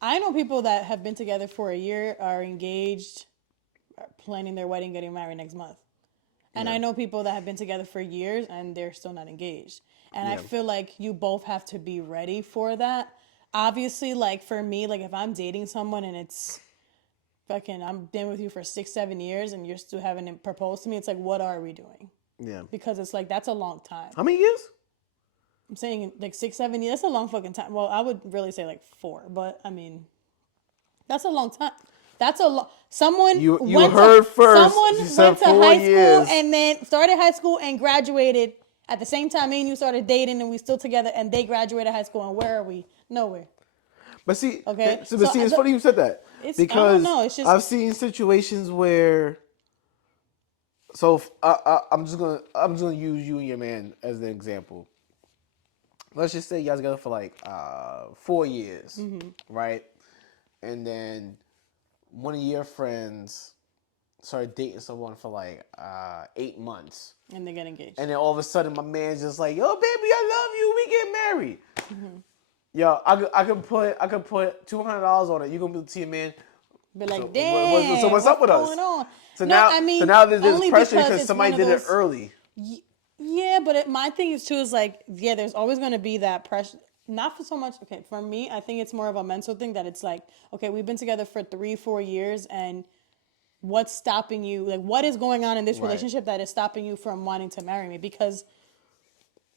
I know people that have been together for a year, are engaged, are planning their wedding, getting married next month. And Yeah. I know people that have been together for years and they're still not engaged. And I Yeah. feel like you both have to be ready for that. Obviously, like for me, like if I'm dating someone and it's fucking, I'm been with you for 6, 7 years and you're still haven't proposed to me, it's like, what are we doing? Yeah. Because it's like, that's a long time. How many years? I'm saying like 6, 7 years, that's a long fucking time. Well, I would really say like 4, but I mean, that's a long time. That's a lot. You heard first. Someone She said went to 4 high school years. and then started high school and graduated at the same time. Me and you started dating and we still together. And they graduated high school. And where are we? Nowhere. But see, Okay. it's funny you said that I don't because know. It's just I've seen situations where. So I'm just gonna use you and your man as an example. Let's just say you guys together for like 4 years, right? And then one of your friends started dating someone for like 8 months. and they get engaged. And then all of a sudden, my man's just like, "Yo, baby, I love you. We get married." Yo, I could put $200 on it. You gonna be to your man. Be like, So, damn, what's up with us? going on? So No, now, I mean, so now there's only pressure because because it's somebody one of did it those- early. Yeah, but my thing is too is like, yeah, there's always going to be that pressure. Not for so much. Okay, for me, I think it's more of a mental thing that it's like, okay, we've been together for 3, 4 years, and what's stopping you? Like, what is going on in this Right. relationship that is stopping you from wanting to marry me? Because,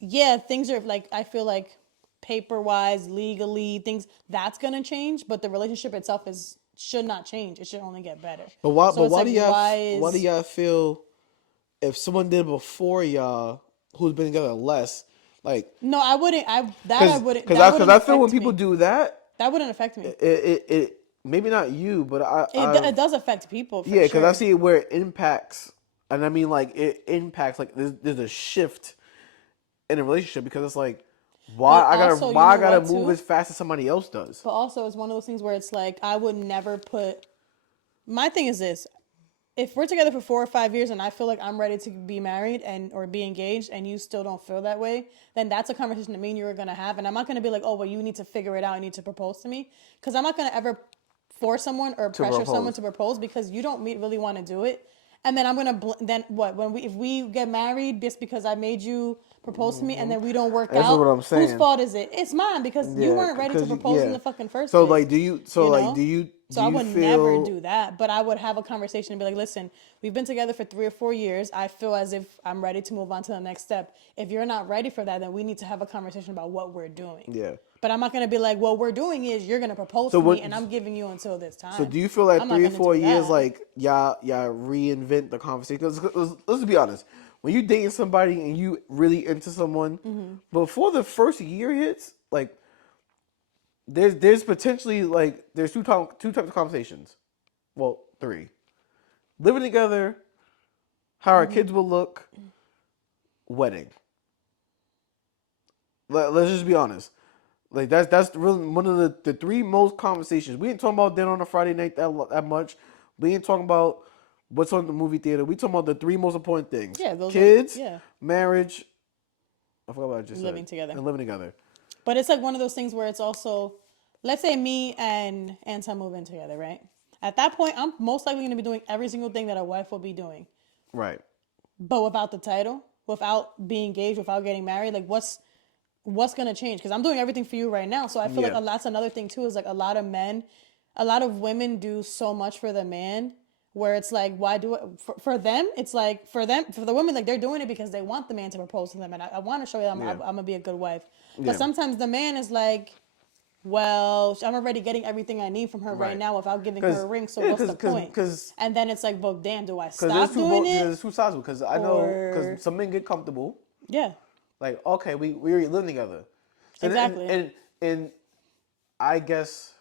yeah, things are like, I feel like paper wise, legally, things that's gonna change, but the relationship itself should not change. It should only get better. But why? So But it's why like, do y'all? why Why do is y'all feel if someone did before y'all who's been together less, like no? I wouldn't. I wouldn't. because That wouldn't I feel when affect people me. do that, That wouldn't affect me. it maybe not you, but It does affect people for yeah, because sure. I see where it impacts, and I mean like it impacts like there's a shift in a relationship because it's like why But I gotta also, why I gotta what, move too? as fast as somebody else does. But also, it's one of those things where it's like I would never put. My thing is this: if we're together for 4 or 5 years and I feel like I'm ready to be married and or be engaged, and you still don't feel that way, then that's a conversation that me and you are gonna have. And I'm not gonna be like, oh, well, you need to figure it out. You need to propose to me, because I'm not gonna ever force someone or To pressure someone propose. to propose because you don't really want to do it. and then I'm gonna then what when we if we get married just because I made you propose to me and then we don't work That's what out, I'm whose saying. fault is it? It's mine because you Yeah, weren't ready to because propose in yeah. the fucking first So place. like, do you? So You like, know. do you? So Do I you would never feel? do that, but I would have a conversation and be like, "Listen, we've been together for 3 or 4 years. I feel as if I'm ready to move on to the next step. If you're not ready for that, then we need to have a conversation about what we're doing." Yeah. But I'm not gonna be like, "What we're doing is you're gonna propose So to me, what? and I'm giving you until this So time." do you feel like I'm not three or gonna four do years, that. like y'all reinvent the conversation? Because let's be honest, when you dating somebody and you really into someone, before the first year hits, like there's potentially like there's two types of conversations. Well, three: living together, how our kids will look, wedding. Let's just be honest. Like that's really one of the three most conversations. We ain't talking about dinner on a Friday night that much. We ain't talking about what's on the movie theater. We talking about the three most important things: Yeah, those are kids, yeah, marriage. I forgot what I just said. living together. And living together. But it's like one of those things where it's also, let's say me and Anton move in together, right? At that point, I'm most likely going to be doing every single thing that a wife will be doing, Right. but without the title, without being engaged, without getting married. Like, what's going to change? Because I'm doing everything for you right now. So I feel like Yeah. that's another thing too. Is like a lot of women do so much for the man. Where it's like, why do it for them? It's like for the women, like they're doing it because they want the man to propose to them, and I want to show you I'm Yeah. gonna be a good wife. But Yeah. sometimes the man is like, well, I'm already getting everything I need from her right Right. now without giving her a Because ring. So yeah, what's the point? because And then it's like, well, damn, do I there's stop doing it there's two sides. Because I know or because some men get comfortable. yeah, Like okay, we already living together. So exactly. and I guess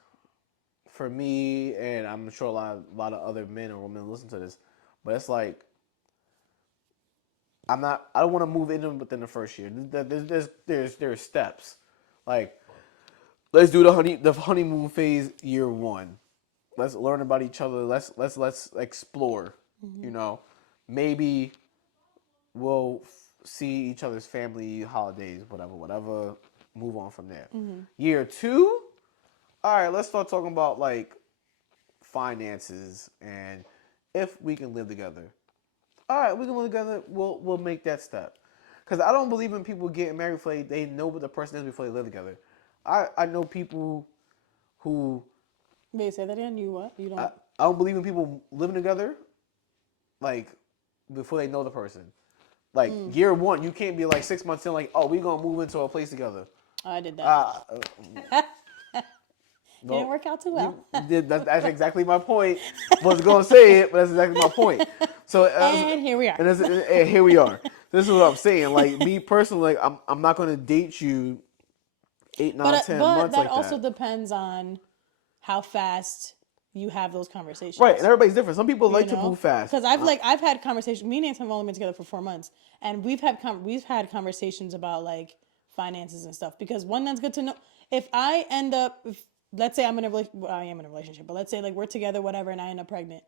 for me, and I'm sure a lot of other men or women listen to this, but it's like I don't want to move in within the first year. There's steps. Like let's do the honeymoon phase year one. Let's learn about each other. Let's explore. You know, maybe we'll see each other's family holidays, whatever. Move on from there. Year two, all right. Let's start talking about like finances and if we can live together. All right, we can live together. We'll make that step. Because I don't believe in people getting married before they know what the person is before they live together. I know people who Wait, say that again. You what? You don't. I don't believe in people living together like before they know the person. Like year one, you can't be like 6 months in like, oh, we gonna move into a place together. Oh, I did that. Uh, Didn't well, work out too well. that's exactly my point. Was gonna say it, but that's exactly my point. So And here we are. and here we are. This is what I'm saying. Like me personally, like I'm not gonna date you 8, 9, 10 But months that like also that. depends on how fast you have those conversations. Right, and everybody's different. Some people You like to know, move fast. because I've had conversations. Me and Nancy have only been together for 4 months, and we've had conversations about like finances and stuff. Because one, that's good to know. If I end up, if, let's say I'm in a well, I am in a relationship, but let's say like we're together, whatever, and I end up pregnant.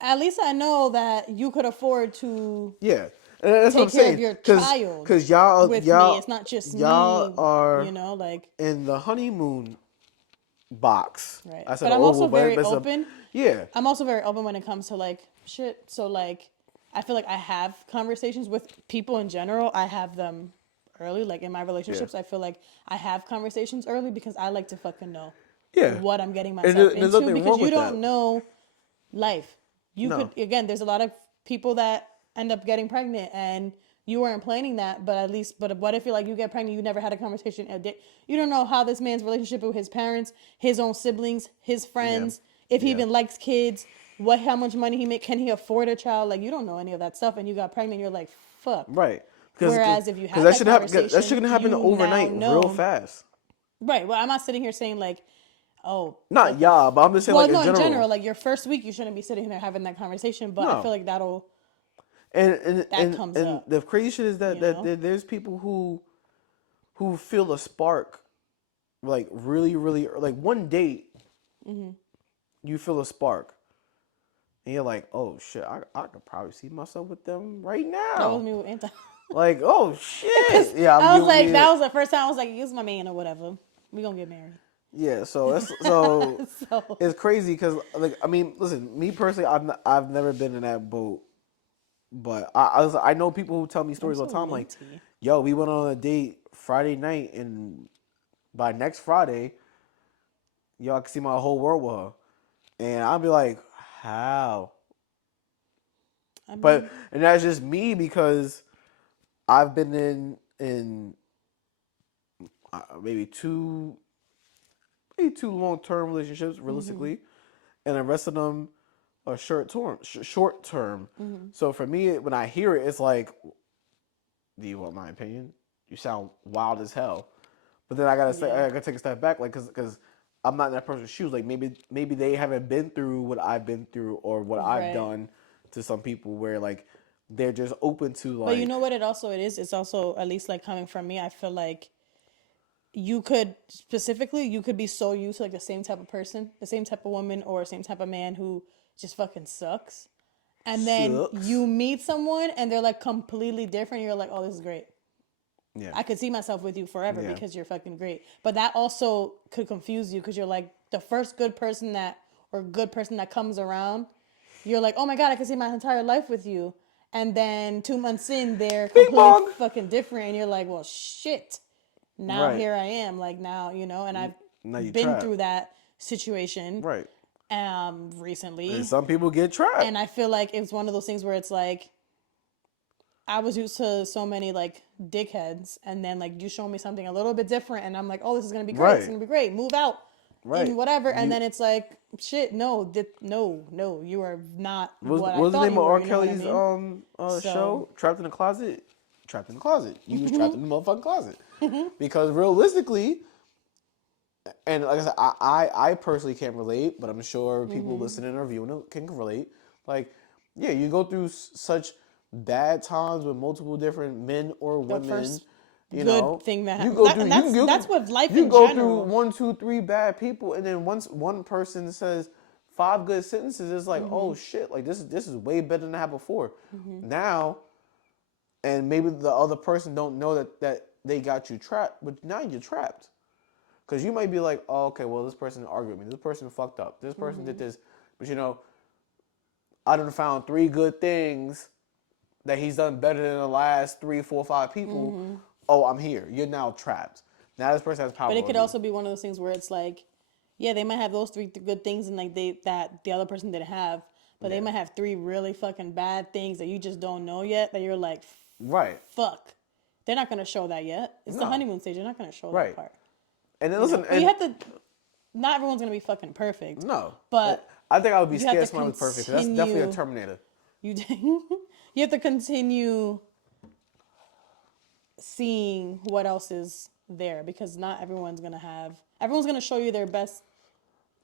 At least I know that you could afford to Yeah, and that's what I'm take care of saying. your Cause, child cause y'all, with me. It's not just y'all me. are You know, like in the honeymoon box. right. I said, But I'm oh, also well, very but it's a, open. yeah, I'm also very open when it comes to like shit. So like I feel like I have conversations with people in general. I have them early. Like in my yeah, relationships, I feel like I have conversations early because I like to fucking know yeah. what I'm getting And myself there's into nothing because wrong you with don't that. know life. You could No, again, there's a lot of people that end up getting pregnant and you weren't planning that, but at least but what if you're like you get pregnant, you never had a conversation you don't know how this man's relationship with his parents, his own siblings, his yeah, friends, if he yeah. even likes kids, how much money he make, can he afford a child? Like you don't know any of that stuff and you got pregnant, you're like, fuck. Right. Whereas if you Because had that that should happen. That conversation, shouldn't happen you now overnight, real know. fast. Right. Well, I'm not sitting here saying like, oh, Not what the. y'all, but I'm just saying Well, like in no, in general. general, like your first week, you shouldn't be sitting there having that conversation. But I feel No. like And that comes up, the crazy shit is that you know. there's people who feel a spark like really like one date you feel a spark and you're like, oh shit, I could probably see myself with them right That was now. me with Anton. Like, oh shit. Because Yeah, I'm I was you like, yeah. that was the first time I was like, use my man or whatever. We gonna get married. Yeah, so So it's crazy because like I mean, listen, me personally, I've never been in that boat, but I know people who tell me I'm stories all so the time like, minty. yo, we went on a date Friday night and by next Friday, y'all can see my whole world with her, and I'll be like, how? I But mean, and that's just me because I've been in maybe two long term relationships realistically, and the rest of them are short term. Short term. So for me, when I hear it, it's like, do you want my opinion? You sound wild as hell. But then yeah, I gotta take a step back, like, cause I'm not in that person's shoes. Like maybe they haven't been through what I've been through or what I've right. done to some people, where like they're just open to But you like know what it is? It's also, at least like coming from me, I feel like you could specifically, you could be so used to like the same type of person, the same type of woman, or same type of man who just fucking sucks. And then sucks. you meet someone and they're like completely different. You're like, oh, this is great. Yeah, I could see myself with you forever yeah, because you're fucking great. But that also could confuse you because you're like the first good person that, or good person that comes around, you're like, oh my God, I could see my entire life with you. And then 2 months in, they're bing completely bong. fucking different. And you're like, well, shit. Now Right here I am. Like now, and I've now you been trap. through that situation Right, and recently. some people get trapped. And I feel like it's one of those things where it's like, I was used to so many like dickheads, and then like you show me something a little bit different, and I'm like, oh, this is gonna be great. It's Right, gonna be great. Move out right. in whatever, and You then it's like, shit, no, no, you are not what what I was the thought name you of were. R. You know what I Kelly's mean? So show? Trapped in the closet. Trapped in the closet. You was trapped in the motherfucking closet. Because realistically, and like I said, I personally can't relate, but I'm sure people listening or viewing it can relate. Like, yeah, you go through such bad times with multiple different men or the women. first You good know, thing you that, go that through and that's with life you in go through general. one, two, three bad people, and then once one person says five good sentences, it's like, oh shit, like this is way better than I had before. Now, and maybe the other person don't know that they got you trapped, but now you're trapped. Because you might be like, oh, okay, well, this person argued with me. This person fucked up. This person did this. But I done found three good things that he's done better than the last three, four, five people. Oh, I'm here. You're now trapped. Now this person has But power it over could you. also be one of those things where it's like, yeah, they might have those three good things and like they that the other person didn't have, but they Yeah. might have three really fucking bad things that you just don't know yet. That you're like, Right. fuck, they're not gonna show that yet. It's the No. honeymoon stage. They're not gonna show that Right. part, And then listen, But you and have to. Not everyone's gonna be fucking perfect, no. but I think I would be you have scared to somebody was perfect. 'Cause that's definitely a continue. Terminator. You you have to continue seeing what else is there because not everyone's gonna have. Everyone's gonna show you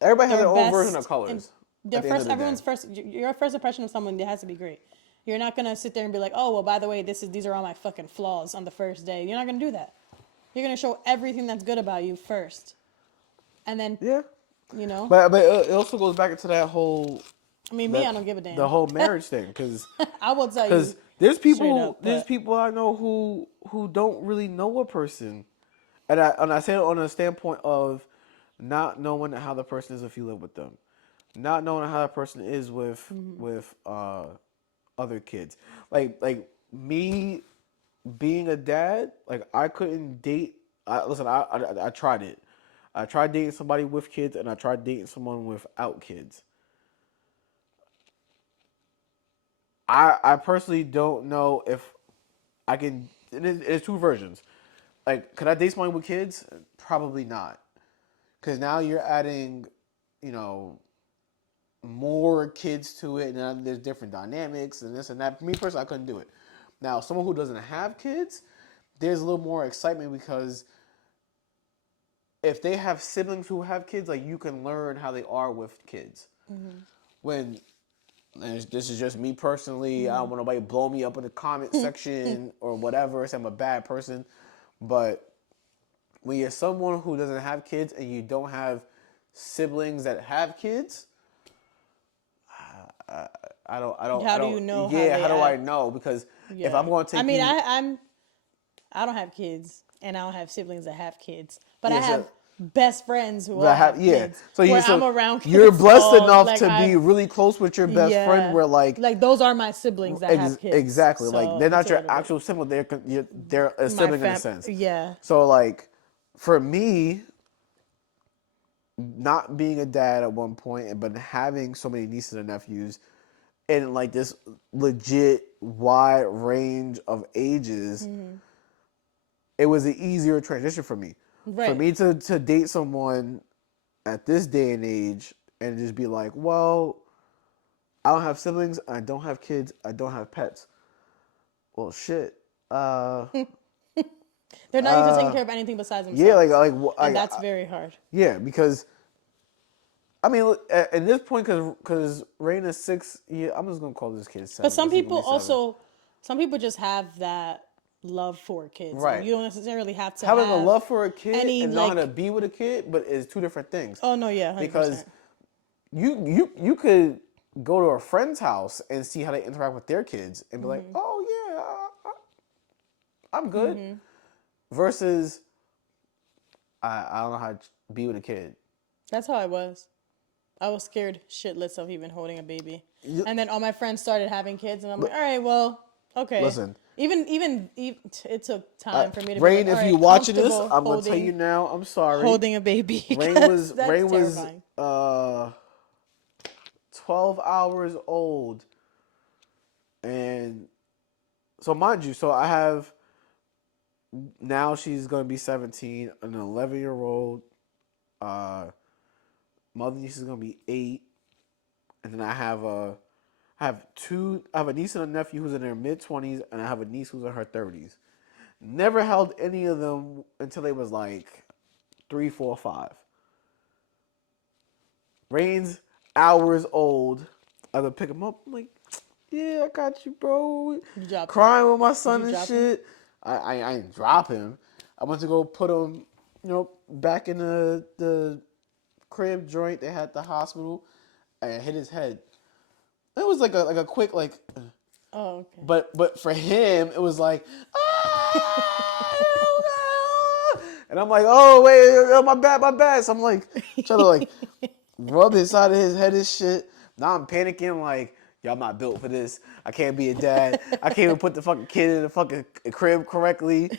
Everybody has their their own version of best and colors their at the end of first the day. everyone's first your first impression of someone has to be great. You're not gonna sit there and be like, oh well, by the way, these are all my fucking flaws on the first day. You're not gonna do that. You're gonna show everything that's good about you first, and then Yeah. you know. But it also goes back into that whole I mean, me, that I don't give a the damn. whole marriage thing because I will tell you because there's straight people up, there's but people I know who don't really know a person, and I say it on a standpoint of not knowing how the person is if you live with them, not knowing how the person is with other kids, like me being a dad, like I couldn't date. I tried it. I tried dating somebody with kids, and I tried dating someone without kids. I personally don't know if I can. It's two versions. Like, could I date someone with kids? Probably not, because now you're adding, you know, more kids to it, and then there's different dynamics and this and that. For me personally, I couldn't do it. Now, someone who doesn't have kids, there's a little more excitement because if they have siblings who have kids, like you can learn how they are with kids. When and this is just me personally. I don't want nobody to blow me up in the comment section or whatever. Say I'm a bad person, but when you're someone who doesn't have kids and you don't have siblings that have kids, I how do don't. you know how Yeah, they how do I act? know? Because if Yeah, I'm going to I take mean, you, I don't have kids, and I don't have siblings that have kids, but I yeah, have so best friends who all that have yeah. kids. So Where so I'm around kids. you're blessed all enough like to be really close with your best friend. Where like those are my siblings that have kids. exactly like So they're it's not a your little bit actual sibling. They're a sibling in a sense. Yeah. So like for me, not being a dad at one point, but having so many nieces and nephews, and like this legit wide range of ages, it was an easier transition for me. For Right. me to date someone at this day and age and just be like, well, I don't have siblings, I don't have kids, I don't have pets. Well, shit. They're not used to taking care of anything besides Yeah, themselves. And like that's very hard. yeah, because I mean, at this point, because Raina's 6, I'm just gonna call this kid But 7. some This is gonna people be 7. also, some people just have that love for kids. Like, Right. you don't necessarily have to Having a have love for a kid any, and know how to like, be with a kid, but it's two different things. oh, no, yeah, Because 100%. you could go to a friend's house and see how they interact with their kids and be like, Mm-hmm. oh yeah, I'm good. Versus I don't know how to be with a kid. That's how I was. I was scared shitless of even holding a baby. You- And then all my friends started having kids, and I'm like, all right, well, okay. Listen. Even it took time for me to be Rain, like, all if you right, watching this, comfortable I'm gonna tell you now. I'm sorry. holding a baby. Rain was That's Rain was terrifying. 12 hours old, and so mind you, so I have now she's gonna be 17, an 11-year-old. Mother niece is gonna be 8, and then I have a niece and a nephew who's in their mid-20s, and I have a niece who's in her 30s. Never held any of them until they was like 3, 4, 5. Rain's hours old. I would pick him up. I'm like, yeah, I got you, bro. You dropped him? Crying with my son you and drop him? shit. I didn't drop him. I went to go put him, back in the crib joint they had at the hospital. And hit his head. It was like a quick like. Oh, okay. But for him, it was like, ah, and I'm like, oh wait, my bad. So I'm like, trying to like rub his side of his head and shit. Now I'm panicking like, y'all not built for this. I can't be a dad. I can't even put the fucking kid in the fucking crib correctly.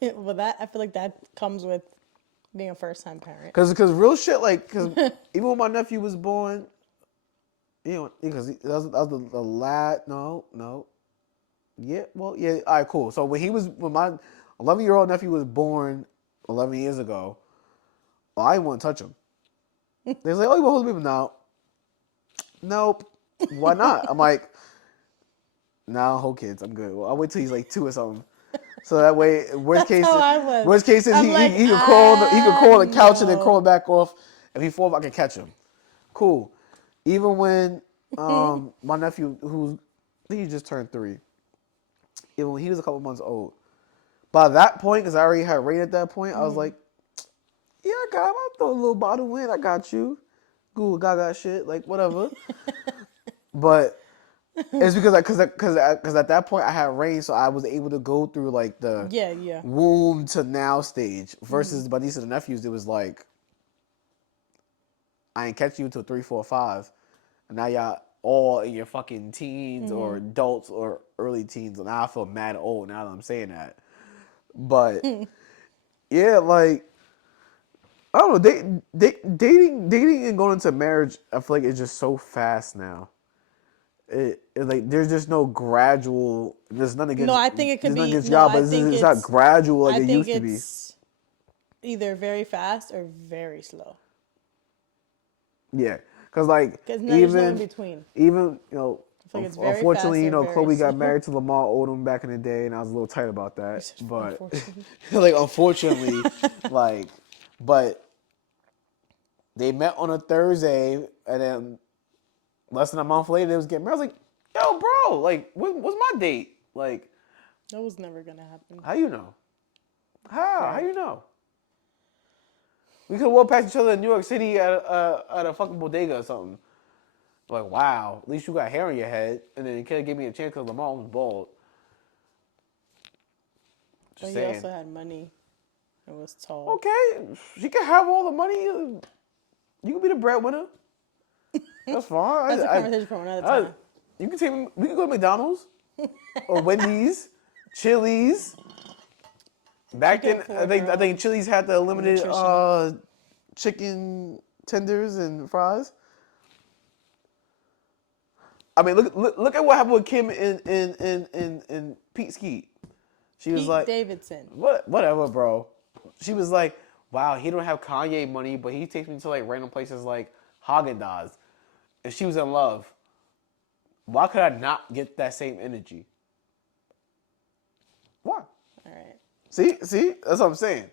Well, I feel like that comes with being a first time parent. Cause real shit, like, cause even when my nephew was born, because that was the last, no. Yeah, well, yeah, all right, cool. So when my 11-year-old nephew was born 11 years ago, well, I didn't want to touch him. They was like, oh, you want to hold the baby? No. Nope. Why not? I'm like, nah, hold kids. I'm good. Well, I'll wait till he's like 2 or something. So that way, worst case is I'm he like, he can crawl on the couch and then no. crawl back off. If he falls, I can catch him. Cool. Even when my nephew, I think he just turned 3, even when he was a couple months old. By that point, because I already had Rain at that point, I was like, yeah, I got him. I'll throw a little bottle in. I got you. Google Gaga shit, like whatever. But it's because at that point I had Rain, so I was able to go through like the Yeah. womb to now stage. Versus my nieces and nephews, it was like I ain't catch you until 3, 4, 5, and now y'all all in your fucking teens or adults or early teens. And now I feel mad old now that I'm saying that. But yeah, like I don't know, dating and going into marriage, I feel like it's just so fast now. It like there's just no gradual. There's nothing against. No, I think it could There's nothing be. against No, y'all, I but think it's not gradual like I it think used to be. it's either very fast or very slow. Yeah, because like Because there's no in between. even I feel like it's very fast unfortunately, or very Chloe got slow. married to Lamar Odom back in the day, and I was a little tight about that. But Unfortunately. like unfortunately, like but they met on a Thursday, and then less than a month later, they was getting married. I was like, yo, bro, like, what's my date? Like, That was never gonna happen. how you know? How? Right. How you know? We could walk past each other in New York City at a fucking bodega or something. Like, wow, at least you got hair on your head. And then you can't give me a chance because Lamar was bald. But Just he saying. also had money. It was tall. Okay, she can have all the money. You can be the breadwinner. That's fine. That's a conversation for another time. You can take me. We can go to McDonald's or Wendy's, Chili's. Back then, I think Chili's had the limited chicken tenders and fries. I mean, look at what happened with Kim and Pete Skeet. She was like, Davidson. Whatever, bro. She was like, wow, he don't have Kanye money, but he takes me to like random places like Haagen-Dazs. And she was in love. Why could I not get that same energy? Why? All right. See, that's what I'm saying.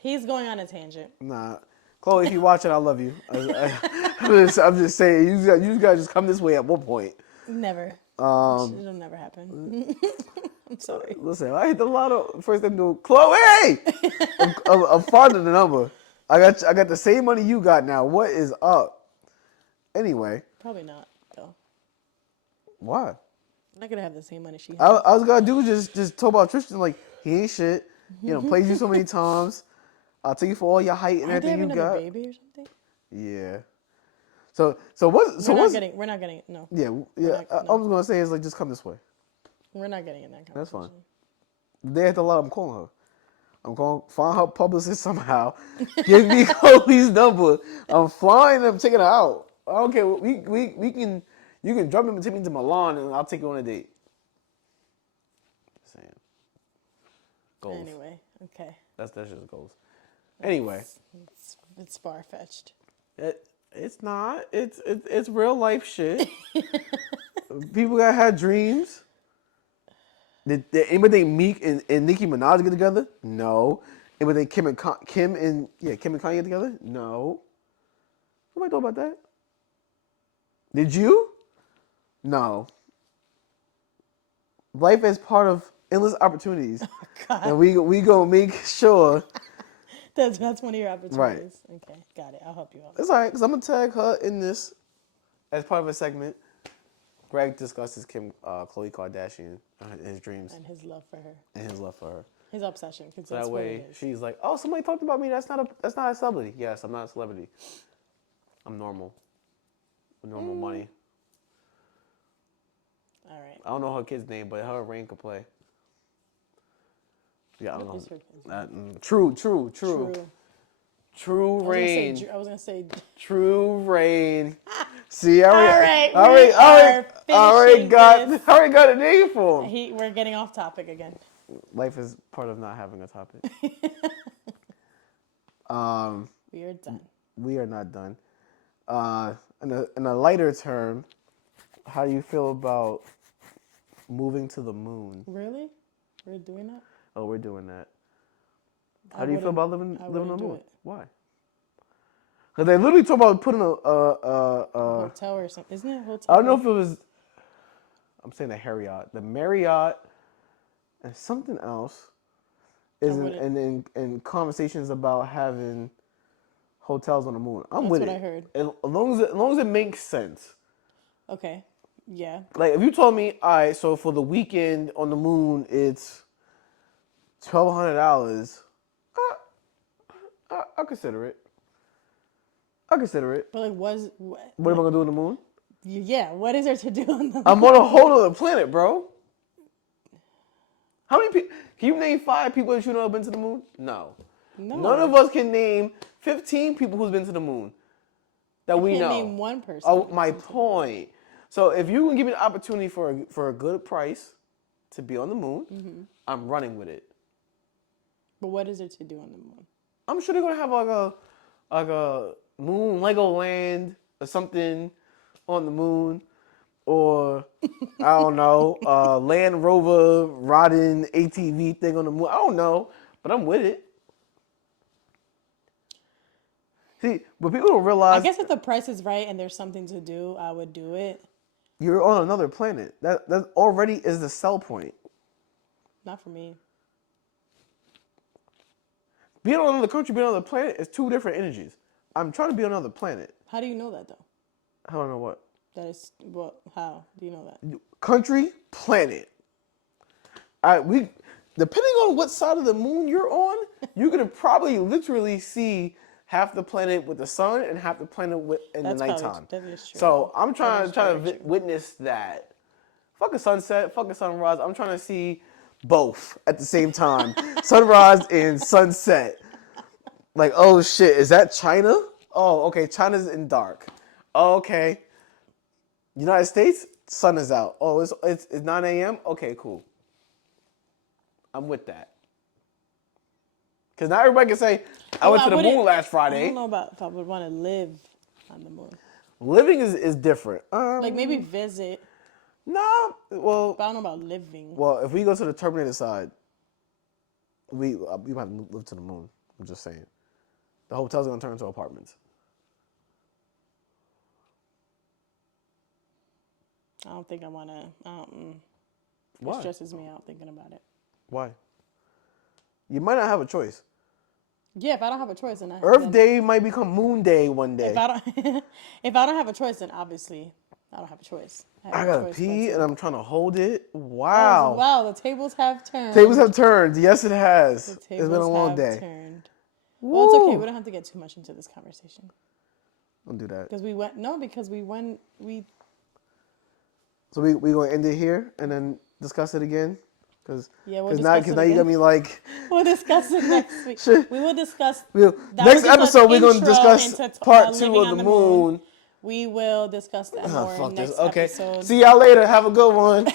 He's going on a tangent. Nah, Chloe, if you watching, I love you. I'm just saying, you guys just come this way at one point. Never. It'll never happen. I'm sorry. Listen, I hit the lotto first thing to Chloe. I'm finding the number. I got the same money you got now. What is up? Anyway. Probably not though. Why? I'm not gonna have the same money she has. I was gonna do just talk about Tristan like he ain't shit. You know, plays you so many times. I'll take you for all your height and everything you got. Baby or something? Yeah. So what? So we're not getting. No. Yeah. I was gonna say is like just come this way. We're not getting in that conversation. That's fine. The day after a lot, I'm calling her. I'm going to find her publicist somehow. Give me Chloe's number. I'm flying. I'm taking her out. I don't care. We can. You can drop me and take me to Milan, and I'll take you on a date. Just saying. Goals. Anyway, okay. That's just goals. Anyway, it's far fetched. It's not. It's real life shit. People gotta have dreams. Did anybody think Meek and Nicki Minaj get together? No. Anybody think Kim and Kanye get together? No. Nobody thought about that. Did you? No. Life is part of endless opportunities. Oh, God. And we gonna make sure. That's one of your opportunities. Right. Okay, got it. I'll help you out. That's all right, because I'm gonna tag her in this as part of a segment. Greg discusses Khloe Kardashian and his dreams. And his love for her. His obsession. So that way she's like, oh, somebody talked about me. That's not a celebrity. Yes, I'm not a celebrity. I'm normal. With normal money. All right. I don't know her kid's name, but her Rain could play. Yeah, I don't know. True Rain. I was gonna say. True Rain. See, I already got a name for him. We're getting off topic again. Life is part of not having a topic. We are done. We are not done. In a lighter term, how do you feel about moving to the moon? Really? We're doing that? Oh, we're doing that. How do you feel about living on the moon? Why? Because they literally talk about putting a hotel or something. Isn't it a hotel? I don't know if it was. I'm saying the Marriott, and something else is in conversations about having hotels on the moon. That's with what it. I heard. As long as it makes sense. Okay. Yeah. Like if you told me, all right, so for the weekend on the moon it's $1,200, I'll consider it. But like, what am I gonna do on the moon? Yeah, what is there to do on the moon? I'm on a whole other planet, bro. How many people? Can you name 5 people that you know have been to the moon? No. None of us can name 15 people who's been to the moon that we know. Name one person. Oh, my point. So if you can give me an opportunity for a good price to be on the moon, I'm running with it. But what is there to do on the moon? I'm sure they're gonna have like a moon Legoland or something on the moon, or I don't know, Land Rover riding ATV thing on the moon. I don't know, but I'm with it. See, but people don't realize. I guess if the price is right and there's something to do, I would do it. You're on another planet. That already is the sell point. Not for me. Being on another country, being on another planet is 2 different energies. I'm trying to be on another planet. How do you know that, though? How do I know what? That is what? How do you know that? Country, planet. We depending on what side of the moon you're on, you could probably literally see half the planet with the sun and half the planet in the That's probably nighttime. that is true. So I'm That is trying very to true. witness that. Fuck a sunset, fuck a sunrise. I'm trying to see both at the same time, sunrise and sunset. Like, oh shit, is that China? Oh, okay, China's in dark. Oh, okay, United States, sun is out. Oh, it's 9 a.m. Okay, cool. I'm with that. Cause not everybody can say I went to the moon last I Friday. don't know about if I would want to live on the moon. Living is different. Like maybe visit, No, well, but I don't know about living. well, if we go to the Terminator side, we might live to the moon. I'm just saying, the hotel's gonna turn into apartments. I don't think I want to. Why? It stresses me out thinking about it. Why? You might not have a choice. Yeah, if I don't have a choice, then Earth Day might become Moon Day one day. If I don't, if I don't have a choice, then obviously I don't have a choice. I no gotta choice pee and I'm trying to hold it. Oh, Wow. wow, the tables have turned. Tables have turned. Yes, it has. The It's tables been a long have day. turned. Woo. Well, it's okay. We don't have to get too much into this conversation Don't do that. because we. So we gonna end it here and then discuss it again, because Yeah, we'll now discuss it you got again. me like. We'll discuss it next week. Shit. We will discuss. Next episode we're gonna intro discuss into, part 2 living of on the moon. We will discuss that more Fuck in this. next Okay. episode. See y'all later. Have a good one.